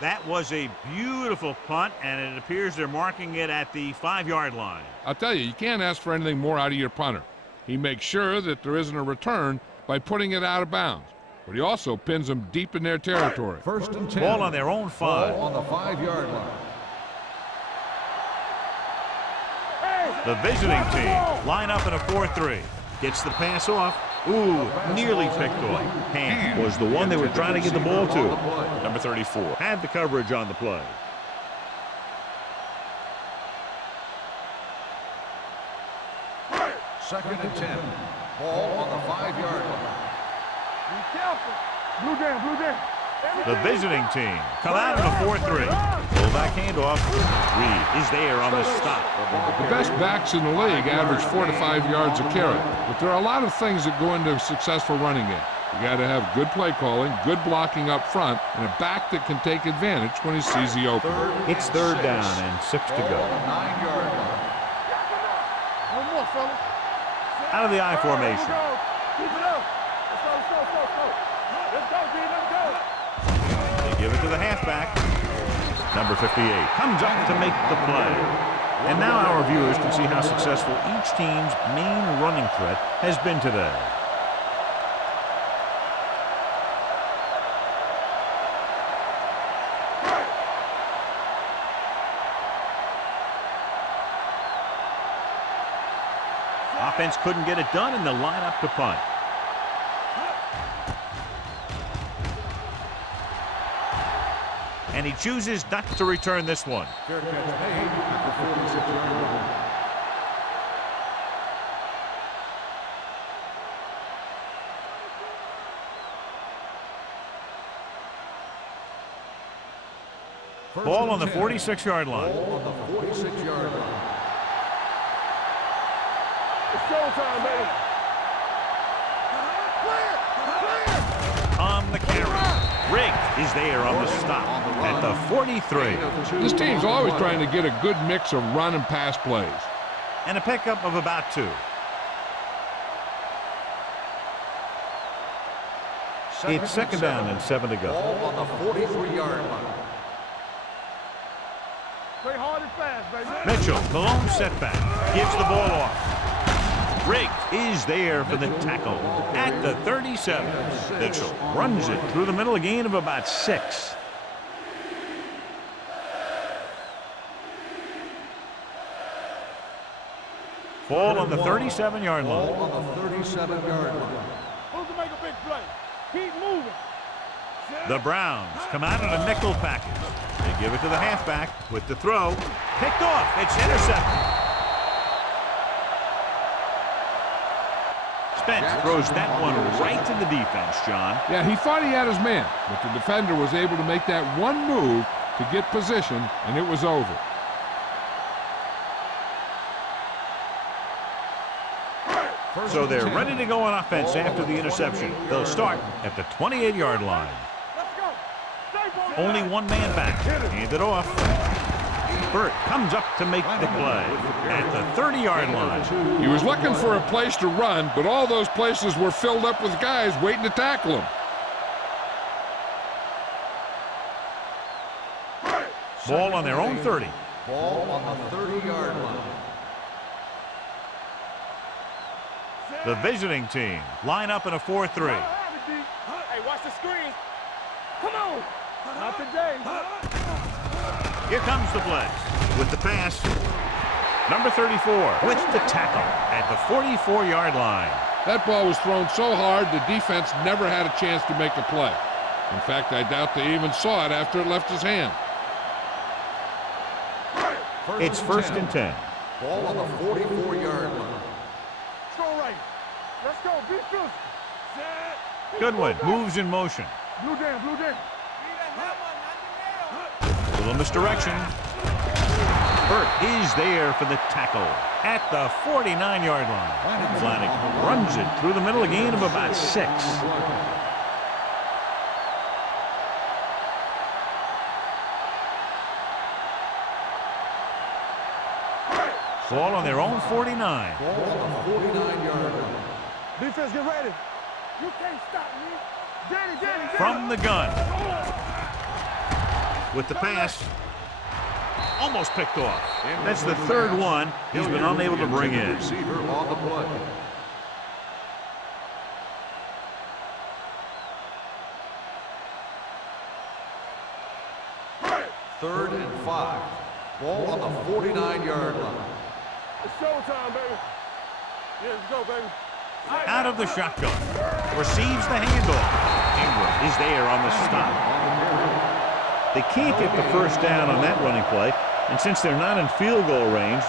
That was a beautiful punt, and it appears they're marking it at the 5-yard line. I'll tell you, you can't ask for anything more out of your punter. He makes sure that there isn't a return by putting it out of bounds, but he also pins them deep in their territory. First and 10. Ball on their own 5. Ball on the 5-yard line. The visiting team line up in a 4-3. Gets the pass off. Ooh, nearly picked off. Hand was the one they were trying to get the ball to. Number 34 had the coverage on the play. Second and 10. Ball on the 5-yard line. Be careful. Blue down, blue down. The visiting team come out in a 4-3. Fullback handoff. Reed is there on the stop. The best backs in the league average 4 to 5 yards a carry, but there are a lot of things that go into a successful running game. You got to have good play calling, good blocking up front, and a back that can take advantage when he sees the opening. It's third down and 6 to go. 9-yard line. One more, fellas. Out of the I formation. Keep it up. Let's go, let's go, let's go, let's go. Let's go, D, let's go. They give it to the halfback. Number 58 comes up to make the play. And now our viewers can see how successful each team's main running threat has been today. Offense couldn't get it done in the lineup to punt. And he chooses not to return this one. Fair catch made at the 46-yard line. Ball on the 46-yard line. Ball on the 46-yard line. It's showtime, baby. On the carry. Riggs is there on the stop at the 43. This team's always trying to get a good mix of run and pass plays. And a pickup of about 2. It's second down and 7 to go. Ball on the 43-yard line. Play hard and fast, baby. Mitchell, the lone setback, gives the ball off. Riggs is there for the tackle at the 37. Mitchell runs it through the middle, a gain of about 6. Ball on the 37-yard Ball line. on the 37-yard line. Who's to make a big play? Keep moving. The Browns come out in a nickel package. They give it to the halfback with the throw. Picked off. It's intercepted. Spence throws that one right to the defense, John. Yeah, he thought he had his man, but the defender was able to make that one move to get position, and it was over. So they're ready to go on offense after the interception. They'll start at the 28-yard line. Let's go. Stay ball. Only one man back. Hand it off. Burt comes up to make the play at the 30-yard line. He was looking for a place to run, but all those places were filled up with guys waiting to tackle him. Ball on their own 30. Ball on the 30-yard line. The visiting team line up in a 4-3. Hey, watch the screen. Come on. Not today. Here comes the blitz with the pass. Number 34 with the tackle at the 44-yard line. That ball was thrown so hard the defense never had a chance to make a play. In fact, I doubt they even saw it after it left his hand. It's first and 10. Ball on the 44-yard line. Let's go right. Let's go. Be physical. Goodwin moves in motion. Blue down, blue down. Little misdirection. Burt is there for the tackle at the 49-yard line. Flanagan runs it through the middle, a gain of about 6. Ball on their own 49. Ball on the 49-yard line. Defense, get ready. You can't stop me. Danny, Danny, Danny. From the gun. With the pass. Almost picked off. That's the third one he's been unable to bring in. Receiver on the play. Third and 5. Ball on the 49-yard line. It's showtime, baby. Yeah, let's go, baby. Out of the shotgun. Receives the handoff. Ingram is there on the stop. They can't get the first down on that running play, and since they're not in field goal range,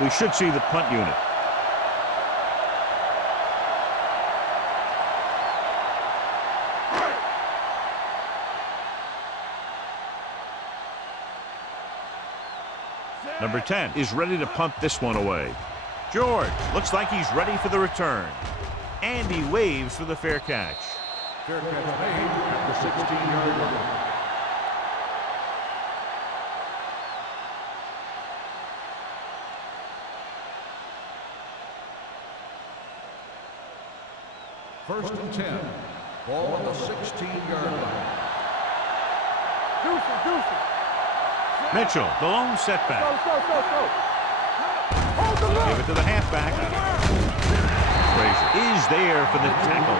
we should see the punt unit. Number 10 is ready to punt this one away. George looks like he's ready for the return. And he waves for the fair catch. Fair catch made at the 16-yard line. First and 10. Ball on the 16-yard line. Mitchell, the lone setback. Give it to the halfback. Frazier is there for the tackle.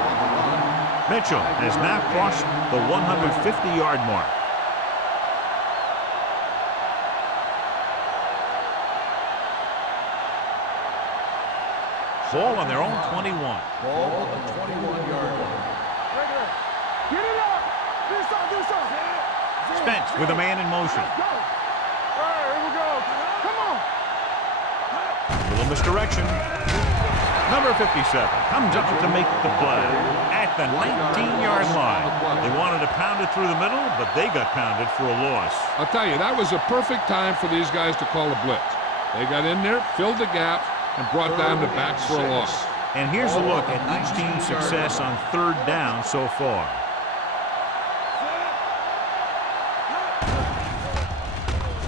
Mitchell has now crossed the 150-yard mark. Ball on their own 21. Ball on the 21-yard line. Get it up. Do something. Spence with a man in motion. All right, here we go. Come on. A little misdirection. Number 57 comes up to make the play at the 19-yard line. They wanted to pound it through the middle, but they got pounded for a loss. I'll tell you, that was a perfect time for these guys to call a blitz. They got in there, filled the gap, and brought down the backs for a loss. And here's a look at each team's success on third down so far.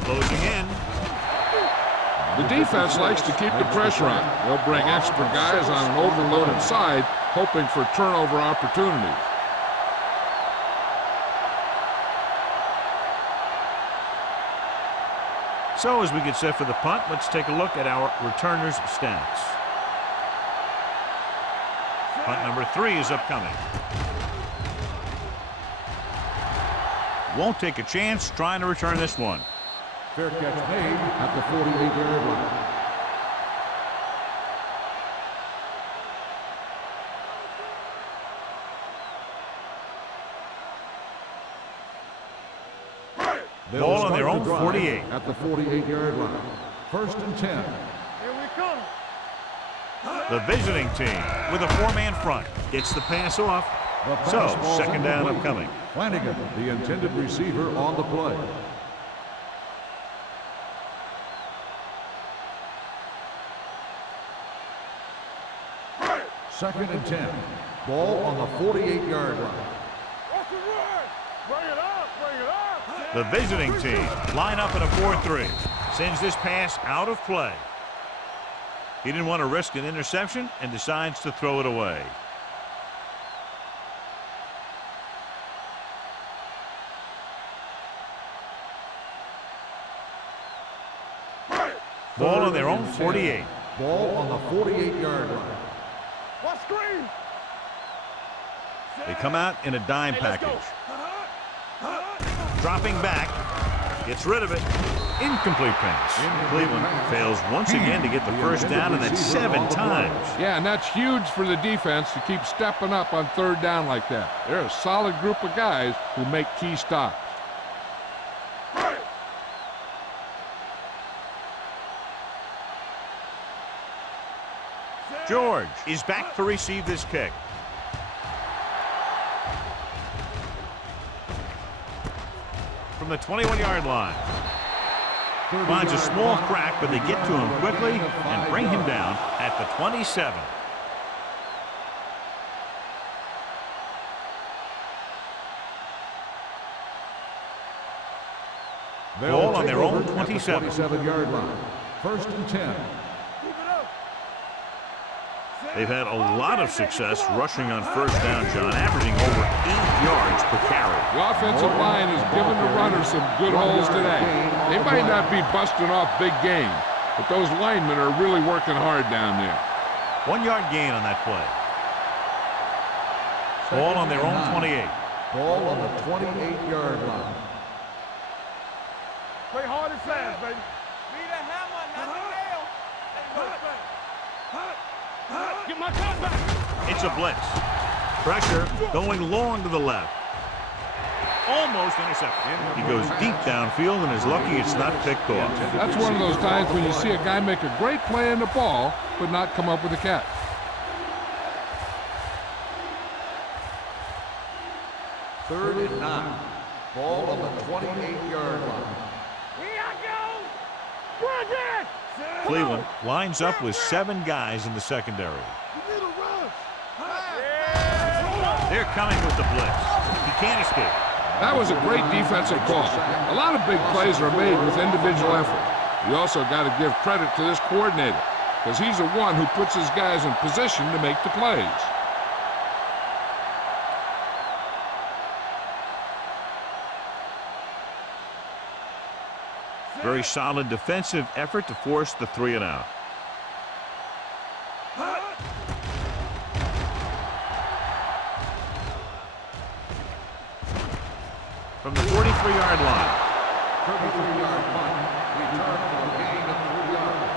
Closing in. The defense likes to keep the pressure on. They'll bring extra guys on an overloaded side, hoping for turnover opportunities. So as we get set for the punt, let's take a look at our returners' stats. Punt number 3 is upcoming. Won't take a chance trying to return this one. Fair catch made at the 48-yard line. Ball on their own 48. At the 48-yard line. First and 10. Here we come. The visiting team with a 4-man front gets the pass off. So, second down upcoming. Flanagan, the intended receiver on the play. Second and 10. Ball on the 48-yard line. Bring it up. The visiting team line up in a 4-3. Sends this pass out of play. He didn't want to risk an interception and decides to throw it away. Ball on their own 48. Ball on the 48-yard line. What screen? They come out in a dime package. Dropping back. Gets rid of it. Incomplete pass. Cleveland fails once again to get the first down, and that's 7 times. Yeah, and that's huge for the defense to keep stepping up on third down like that. They're a solid group of guys who make key stops. George is back to receive this kick. From the 21-yard line. Finds a small crack, but they get to him quickly and bring him down at the 27. Ball on their own 27. 27-yard line. First and 10. They've had a lot of success rushing on first down, John, averaging over 8 yards per carry. The offensive line has given the runners some good holes today. They might not be busting off big game, but those linemen are really working hard down there. 1-yard gain on that play. Ball on their own 28. Ball on the 28-yard line. Play hard and fast, baby. Be the hammer, not the nail. Get my gun back. It's a blitz. Pressure going long to the left. Almost intercepted. He goes deep downfield and is lucky it's not picked off. That's one of those times when you see a guy make a great play on the ball, but not come up with a catch. Third and 9. Ball on the 28-yard line. Here I go. Run it. Cleveland lines up with 7 guys in the secondary. You need a rush. They're coming with the blitz. He can't escape. That was a great defensive call. A lot of big plays are made with individual effort. You also got to give credit to this coordinator, because he's the one who puts his guys in position to make the plays. Very solid defensive effort to force the 3 and out. From the 43-yard line. 33-yard punt. Return for a gain of 3 yards.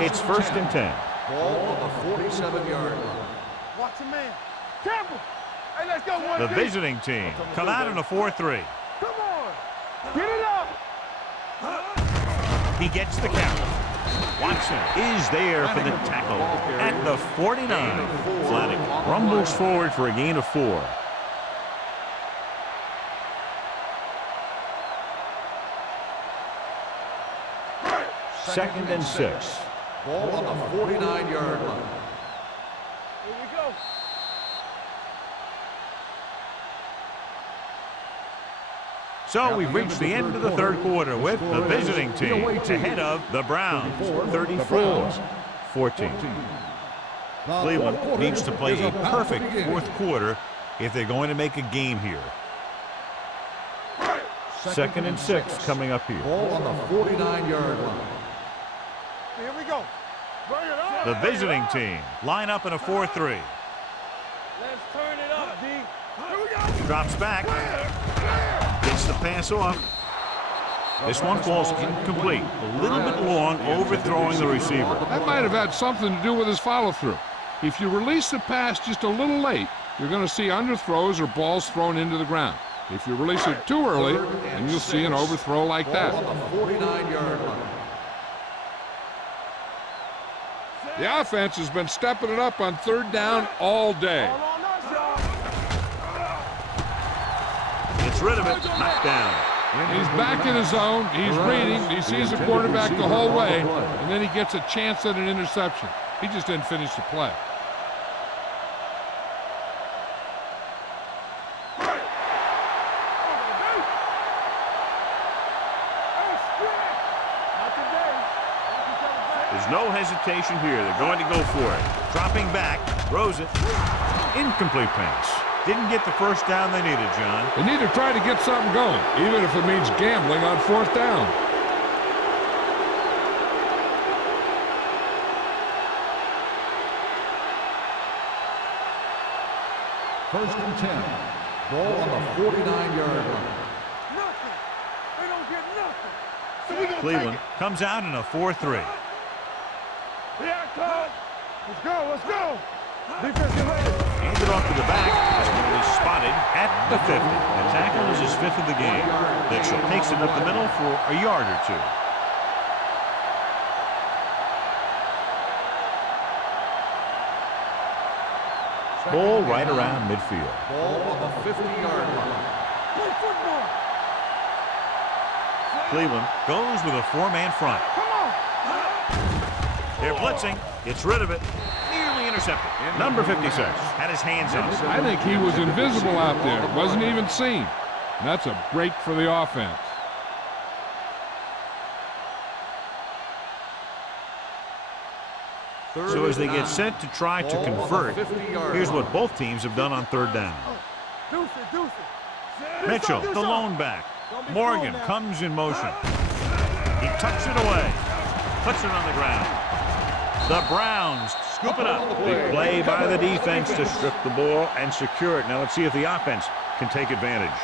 It's first and 10. Ball on the 47-yard line. Watch a man. Careful. Hey, let's go. One The deep. visiting team come out in a 4-3. Come on. Get it up. He gets the count. Watson is there for the tackle at the 49. Flanagan rumbles forward for a gain of 4. Second and 6. Ball on the 49-yard line. Here we go. So we've reached the end of the third quarter with the visiting team ahead of the Browns, 34-14. Cleveland needs to play a perfect fourth quarter if they're going to make a game here. Second and 6 coming up here. Ball on the 49-yard line. Here we go. Bring it up. The visiting team line up in a 4-3. Let's turn it up, D. Here we go. Drops back. Gets the pass off. This one falls incomplete. A little bit long, overthrowing the receiver. That might have had something to do with his follow-through. If you release the pass just a little late, you're going to see underthrows or balls thrown into the ground. If you release it too early, then you'll see an overthrow like that. Ball on the 49-yard line. The offense has been stepping it up on third down all day. All on us, y'all. Gets rid of it. Knocked down. He's back in his zone. He's reading. He sees the quarterback the whole way, and then he gets a chance at an interception. He just didn't finish the play. There's no hesitation here. They're going to go for it. Dropping back. Throws it. Incomplete pass. Didn't get the first down they needed, John. They need to try to get something going, even if it means gambling on fourth down. First and 10. Ball on the 49-yard line. Nothing. They don't get nothing. So we gonna Cleveland take comes out in a 4-3. it. Here I come. Let's go. Let's go. Defense, get ready. Handed off to the back. This one is spotted at the 50. The tackle is his 5th of the game. Mitchell takes it up the middle for a yard or 2. Ball right around midfield. Ball on the 50-yard line. Play football. Cleveland goes with a 4-man front. Come on. They're blitzing. Gets rid of it. Nearly intercepted. Number 56 had his hands on it. I think he was invisible out there. Wasn't even seen. And that's a break for the offense. So as they get set to try to convert, here's what both teams have done on third down. Deuce it, deuce it. Mitchell, the lone back. Morgan comes in motion. He tucks it away. Puts it on the ground. The Browns scoop it up. Big play by the defense to strip the ball and secure it. Now let's see if the offense can take advantage.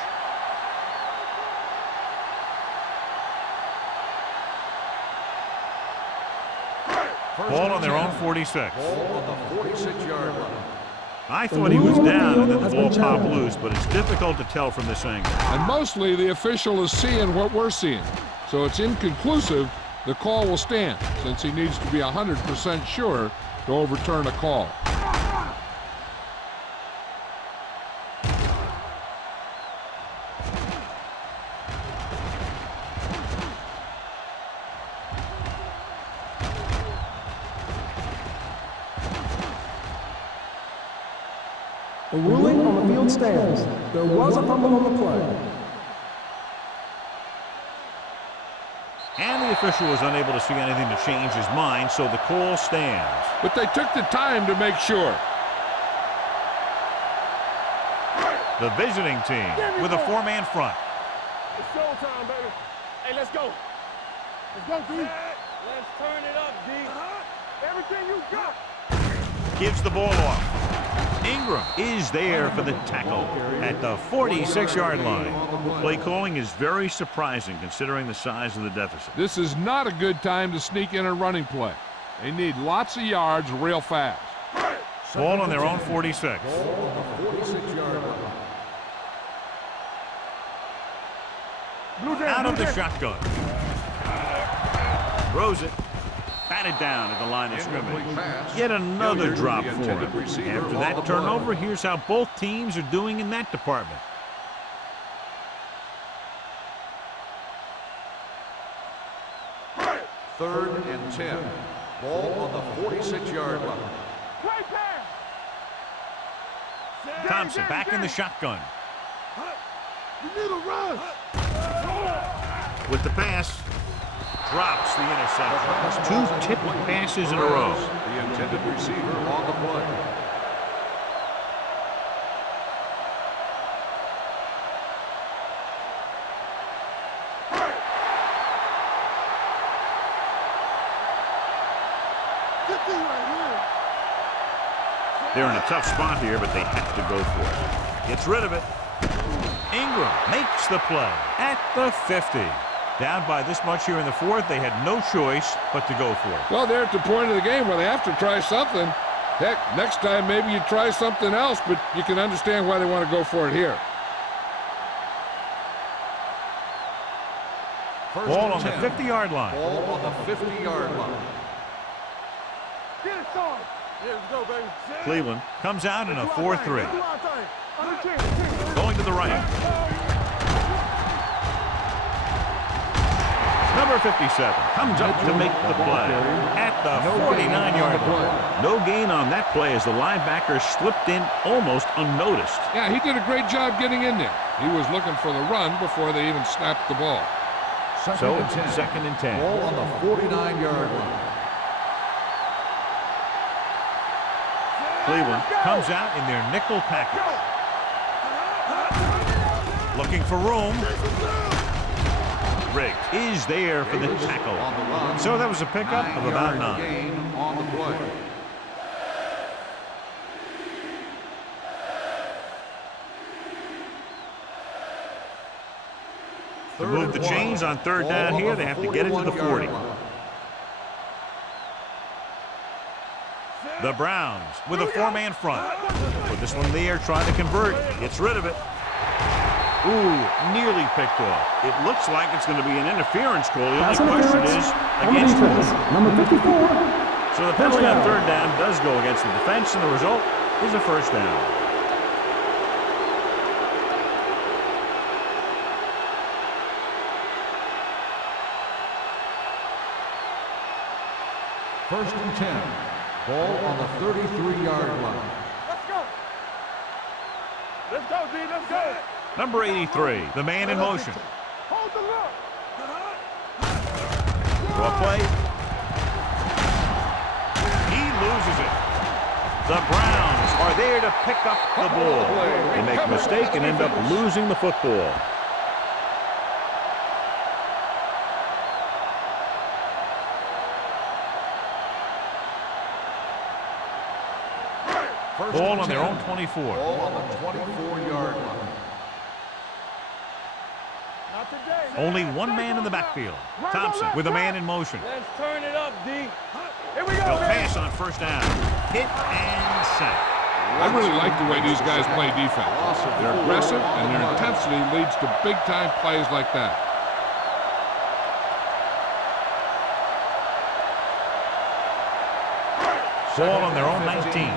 Ball on their own 46. Ball on the 46-yard line. I thought he was down and then the ball popped loose, but it's difficult to tell from this angle. And mostly the official is seeing what we're seeing. So it's inconclusive. The call will stand since he needs to be 100% sure to overturn a call. The ruling on the field stands. There was a fumble on the play. And the official was unable to see anything to change his mind, so the call stands. But they took the time to make sure. The visiting team with a four-man front. It's showtime, baby. Hey, let's go. Let's go, D. Let's turn it up, D. Everything you got. Gives the ball off. Ingram is there for the tackle at the 46-yard line. Play calling is very surprising considering the size of the deficit. This is not a good time to sneak in a running play. They need lots of yards real fast. Ball on their own 46. Ball on the 46-yard line. Out of the shotgun. Throws it. Batted down at the line of scrimmage. Yet another drop for him. After that turnover, here's how both teams are doing in that department. Third and 10. Ball on the 46-yard line. Play pass. Thompson back in the shotgun. You need a run. With the pass. Drops the interception. Two tipped passes in a row. The intended receiver on the play. They're in a tough spot here, but they have to go for it. Gets rid of it. Ingram makes the play at the 50. Down by this much here in the fourth, they had no choice but to go for it. Well, they're at the point of the game where they have to try something. Heck, next time maybe you try something else, but you can understand why they want to go for it here. Ball on the 50-yard line. Ball on the 50-yard line. Get it started. Yeah, let's go, baby. Cleveland comes out in a 4-3. Going to the right. Number 57 comes up to make the play at the 49-yard line. No gain on that play as the linebacker slipped in almost unnoticed. Yeah, he did a great job getting in there. He was looking for the run before they even snapped the ball. So it's second and 10. Ball on the 49-yard line. Cleveland comes out in their nickel package. Looking for room. Riggs is there for the tackle. So that was a pickup of about 9. Gain on the play. To move the chains on third down here, they have to get into the 40. The Browns with a four-man front. Put this one in the air, trying to convert. Gets rid of it. Ooh, nearly picked off. It looks like it's going to be an interference call. The only question is against who? Number 54. So the penalty on third down does go against the defense, and the result is a first down. First and 10. Ball on the 33-yard line. Let's go. Let's go, D. Let's go. Number 83, the man in motion. Hold the look. Draw play. He loses it. The Browns are there to pick up the ball. They make a mistake and end up losing the football. Ball on their own 24. Ball on the 24-yard line. Not Only one man in the backfield. Thompson with a man in motion. Let's turn it up, D. Here we go, They'll pass on first down. Hit and sack. I really like the way these guys play defense. They're aggressive, and their intensity leads to big-time plays like that. Ball on their own 19.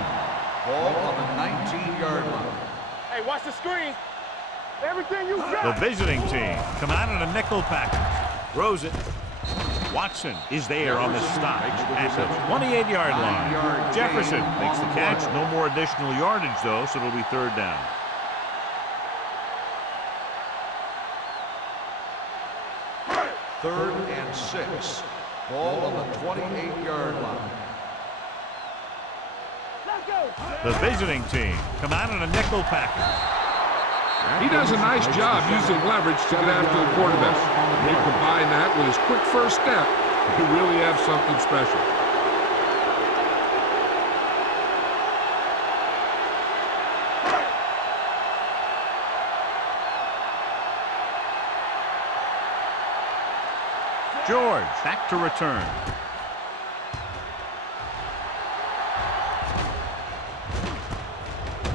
Ball on the 19-yard line. Hey, watch the screen. Everything you got. The visiting team come out in a nickel package. Throws it. Watson is there on the stop at the 28-yard line. Jefferson makes the catch. No more additional yardage, though, so it'll be third down. Third and 6. Ball on the 28-yard line. The visiting team come out in a nickel package. He does a nice job using leverage to get after the quarterback. When you combine that with his quick first step, you really have something special. George back to return.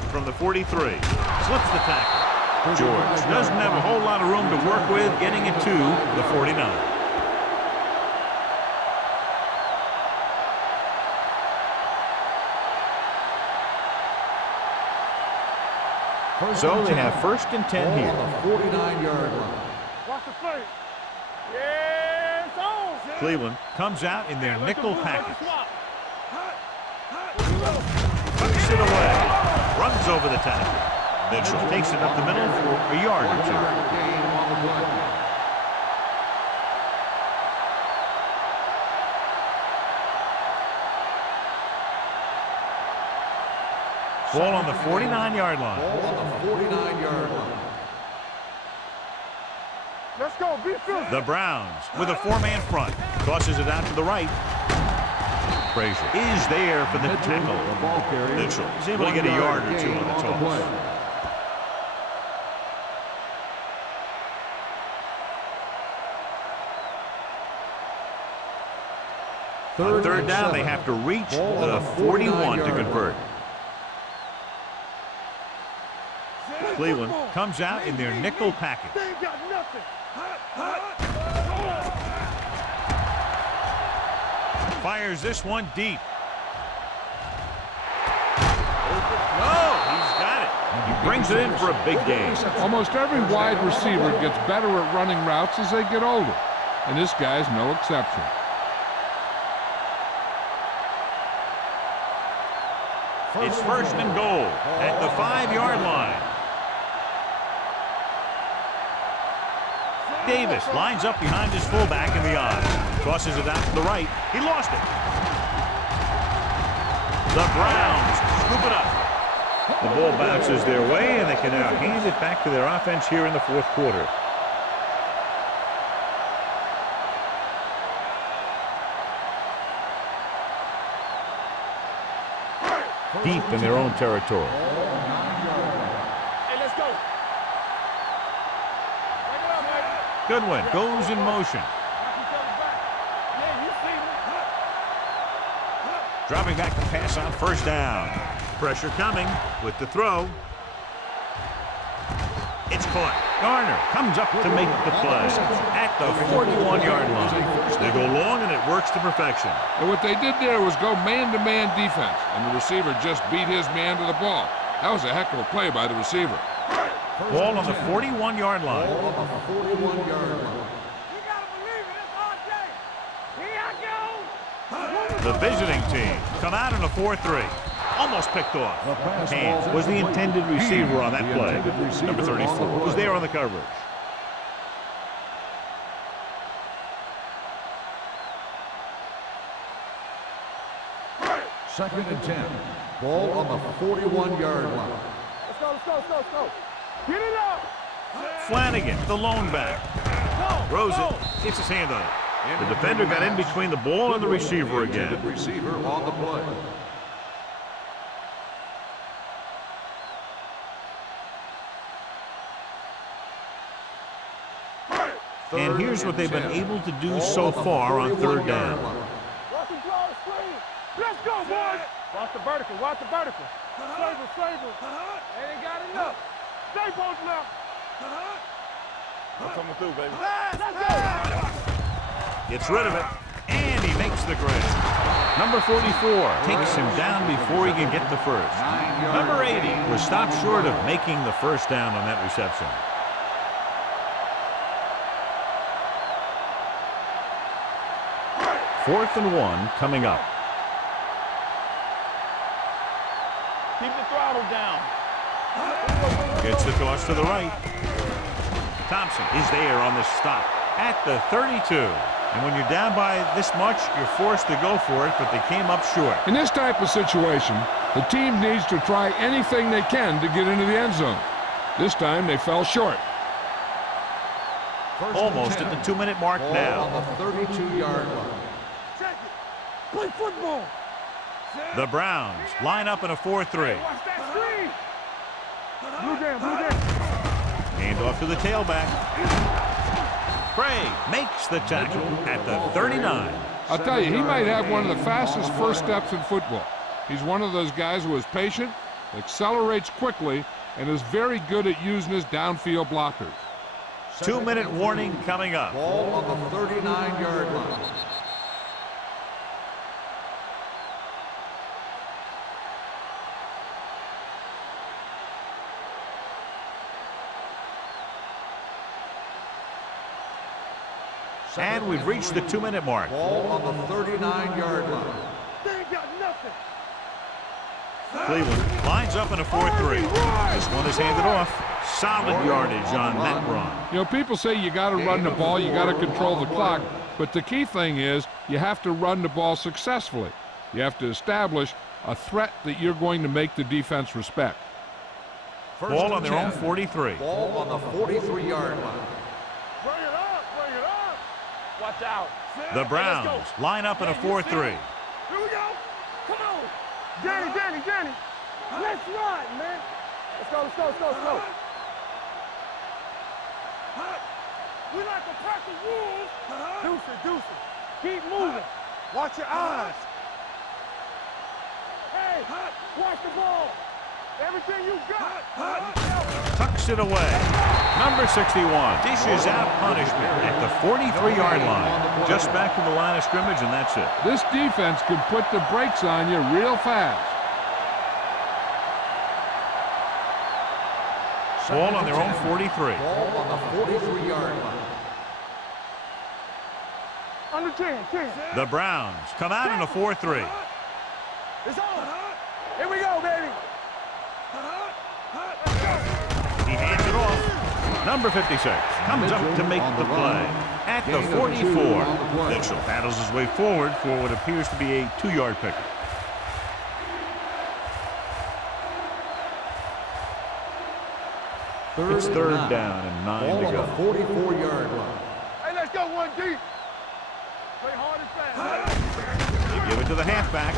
From the 43, slips the tackle. George doesn't have a whole lot of room to work with, getting it to the 49. So they have first and 10 here. On the 49-yard line. Watch the play. Yeah, it's on. Cleveland comes out in their nickel package. Tucks it away. Runs over the tackle. Mitchell takes it up the middle for a yard or two. Gain on the play. Ball on the 49-yard line. Ball on the 49-yard line. Let's go. Be physical. The Browns with a four-man front. Tosses it out to the right. Frazier is there for the tackle. Mitchell is able to get a yard or two on the toss. On third down, they have to reach the 41 to convert. Cleveland comes out in their nickel package. They ain't got nothing. Fires this one deep. No, he's got it. He brings it in for a big gain. Almost every wide receiver gets better at running routes as they get older, and this guy's no exception. It's first and goal at the 5-yard line. Davis lines up behind his fullback in the I. Tosses it out to the right. He lost it. The Browns scoop it up. The ball bounces their way, and they can now hand it back to their offense here in the fourth quarter. Deep in their own territory. Hey, let's go. Back it up, baby. Goodwin goes in motion. Knock each other back. Yeah, you see me. Dropping back to pass on first down. Pressure coming with the throw. It's caught. Garner comes up to make the play at the 41-yard line. They go long, and it works to perfection. And what they did there was go man-to-man defense, and the receiver just beat his man to the ball. That was a heck of a play by the receiver. Ball on the 41-yard line. Ball on the 41-yard line. You gotta believe it. It's RJ. Here I go. The visiting team come out in a 4-3. Almost picked off. Hands was the intended receiver on that play. Number 34 was there on the coverage. Second and 10. Ball on the 41-yard line. Let's go, let's go, let's go, let's go. Get it up. Flanagan, the lone back. Throws it, gets his hand on it. The defender got in between the ball and the receiver again. Receiver on the play. And here's what they've been able to do so far on third down. Watch him draw the screen. Let's go, boys. Watch the vertical. Watch the vertical. Save him. They ain't got enough. Stay both left. I'm coming through, baby. Let's go. Gets rid of it, and he makes the grab. Number 44 takes him down before he can get the first. Number 80 was stopped short of making the first down on that reception. Fourth and 1 coming up. Keep the throttle down. Gets the toss to the right. Thompson is there on the stop at the 32. And when you're down by this much, you're forced to go for it, but they came up short. In this type of situation, the team needs to try anything they can to get into the end zone. This time they fell short. Almost at the 2-minute mark now. On the 32-yard line. Check it. Play football. The Browns line up in a 4-3. Watch that screen. Blue jam. Hand off to the tailback. Craig makes the tackle at the 39. I'll tell you, he might have one of the fastest first steps in football. He's one of those guys who is patient, accelerates quickly, and is very good at using his downfield blockers. 2-minute warning coming up. Ball on the 39-yard line. And we've reached the 2-minute mark. Ball on the 39-yard line. They ain't got nothing. Cleveland lines up in a 4-3. This one is handed off. Solid yardage on that run. You know, people say you got to run the ball, you got to control the clock, but the key thing is you have to run the ball successfully. You have to establish a threat that you're going to make the defense respect. Ball on their own 43. Ball on the 43-yard line. Bring it up. Watch out. The Browns line up in a 4-3. Here we go. Come on. Danny. Let's run, man. Let's go. We like to practice rules. Deuce it. Keep moving. Watch your eyes. Hey, watch the ball. Everything you got. Tucks it away. Number 61 dishes out punishment at the 43-yard line. Just back to the line of scrimmage, and that's it. This defense can put the brakes on you real fast. Ball on their own 43. Ball on the 43-yard line. Under 10. The Browns come out in a 4-3. It's on. Here we go, baby. He hands it off. Number 56 comes up to make the play at the 44. Mitchell battles his way forward for what appears to be a 2-yard pickup. It's third down and 9 to go. Ball on the 44-yard line. Hey, let's go one deep. Play hard and fast. They give it to the halfback.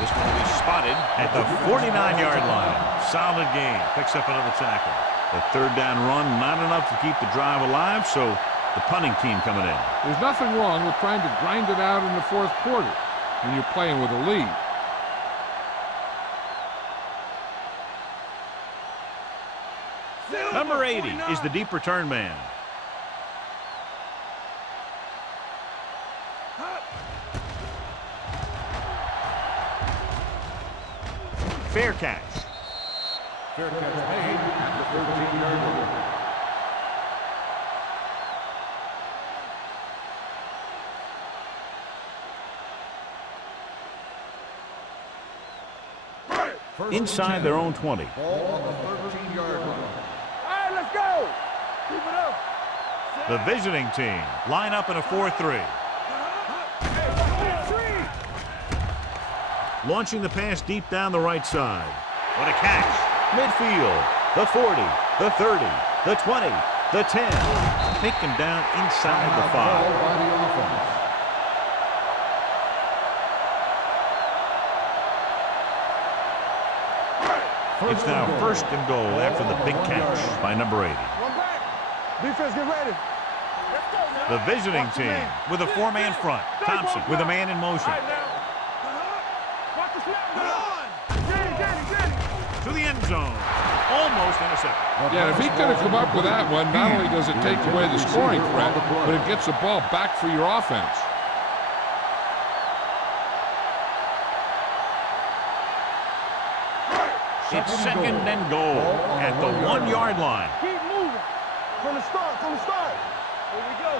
This one will be spotted at the 49-yard line. Solid gain. Picks up another tackle. The third down run, not enough to keep the drive alive, so the punting team coming in. There's nothing wrong with trying to grind it out in the fourth quarter when you're playing with a lead. Number 80 is the deep return man. Fair catch. Fair catch made at the 13-yard line. Inside their own 20. Ball on the 13-yard line. All right, let's go. Keep it up. The visiting team line up in a 4-3. Launching the pass deep down the right side. What a catch. Midfield. The 40, the 30, the 20, the 10. Take him down inside the 5. By the offense. It's now first and goal after the big catch by number 80. One back. Defense, get ready. Let's go. The visiting team with a four-man front. Thompson with a man in motion. Right now. Watch the snap. Danny. To the end zone. Almost intercepted. Yeah, if he could have come up with that one, not only does it take away the scoring threat, but it gets the ball back for your offense. It's second and goal at the 1-yard line. Keep moving. From the start. Here we go.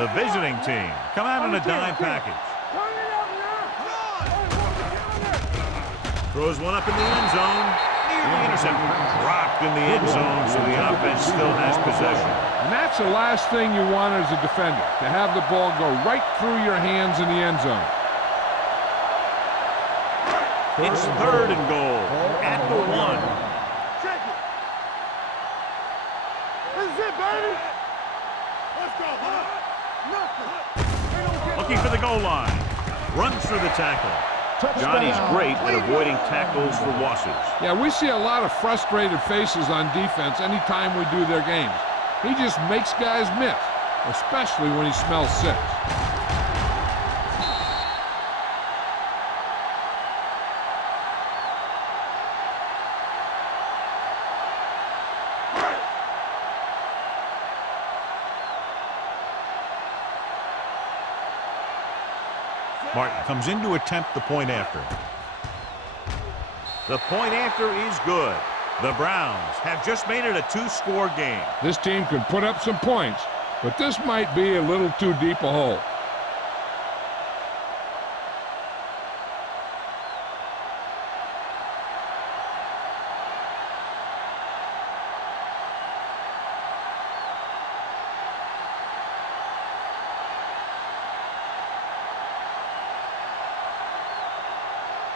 The visiting team come out in a dime package. Turn it up now. Throws one up in the end zone. Nearly intercepted. Dropped in the end zone, so the offense still has possession. And that's the last thing you want as a defender, to have the ball go right through your hands in the end zone. It's third and goal at the 1. Check it. This is it, baby. Let's go, Nothing. Looking for the goal line. Runs through the tackle. Johnny's great at avoiding tackles for losses. Yeah, we see a lot of frustrated faces on defense anytime we do their games. He just makes guys miss, especially when he smells six. Martin comes in to attempt the point after. The point after is good. The Browns have just made it a 2-score game. This team can put up some points, but this might be a little too deep a hole.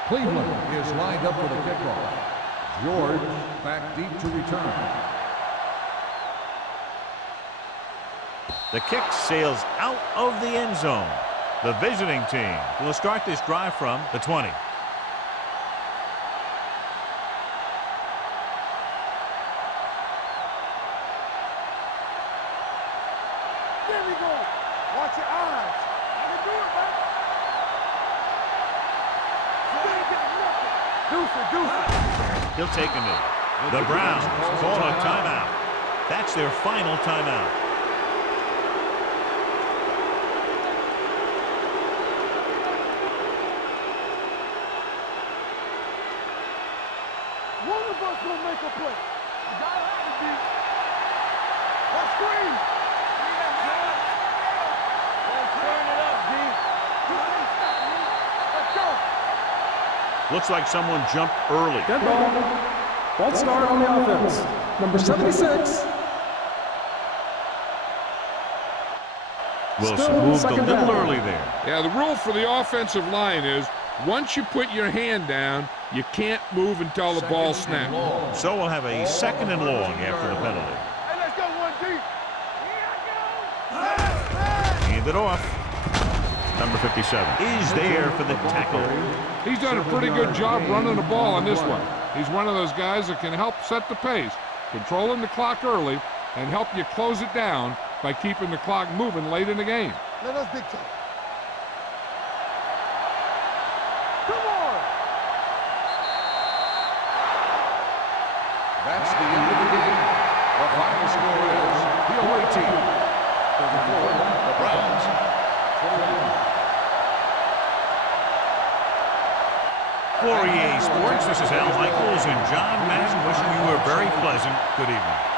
Cleveland is lined up for the kickoff. George back deep to return. The kick sails out of the end zone. The visiting team will start this drive from the 20. There we go. Watch your eyes. I can do it, man. Deuce. He'll take a knee. The Browns call a timeout. That's their final timeout. One of us will make a play. You got to be. Let's screen. Let's turn it up, D. Let's go. Looks like someone jumped early. Dead ball. False start on the offense. Number 76. Wilson Still moved a second little down. early there. Yeah, the rule for the offensive line is once you put your hand down, you can't move until the ball snaps. So we'll have a second and long after the penalty. Hey, let's go, 1D. Hand it off. Number 57 is there for the tackle. He's done a pretty good job running the ball on this one. He's one of those guys that can help set the pace, controlling the clock early, and help you close it down by keeping the clock moving late in the game. Let us dictate. Come on. That's the end of the game. The final score is the away team 34, the Browns 21. For EA Sports, this is Al Michaels and John Madden wishing you a very pleasant good evening.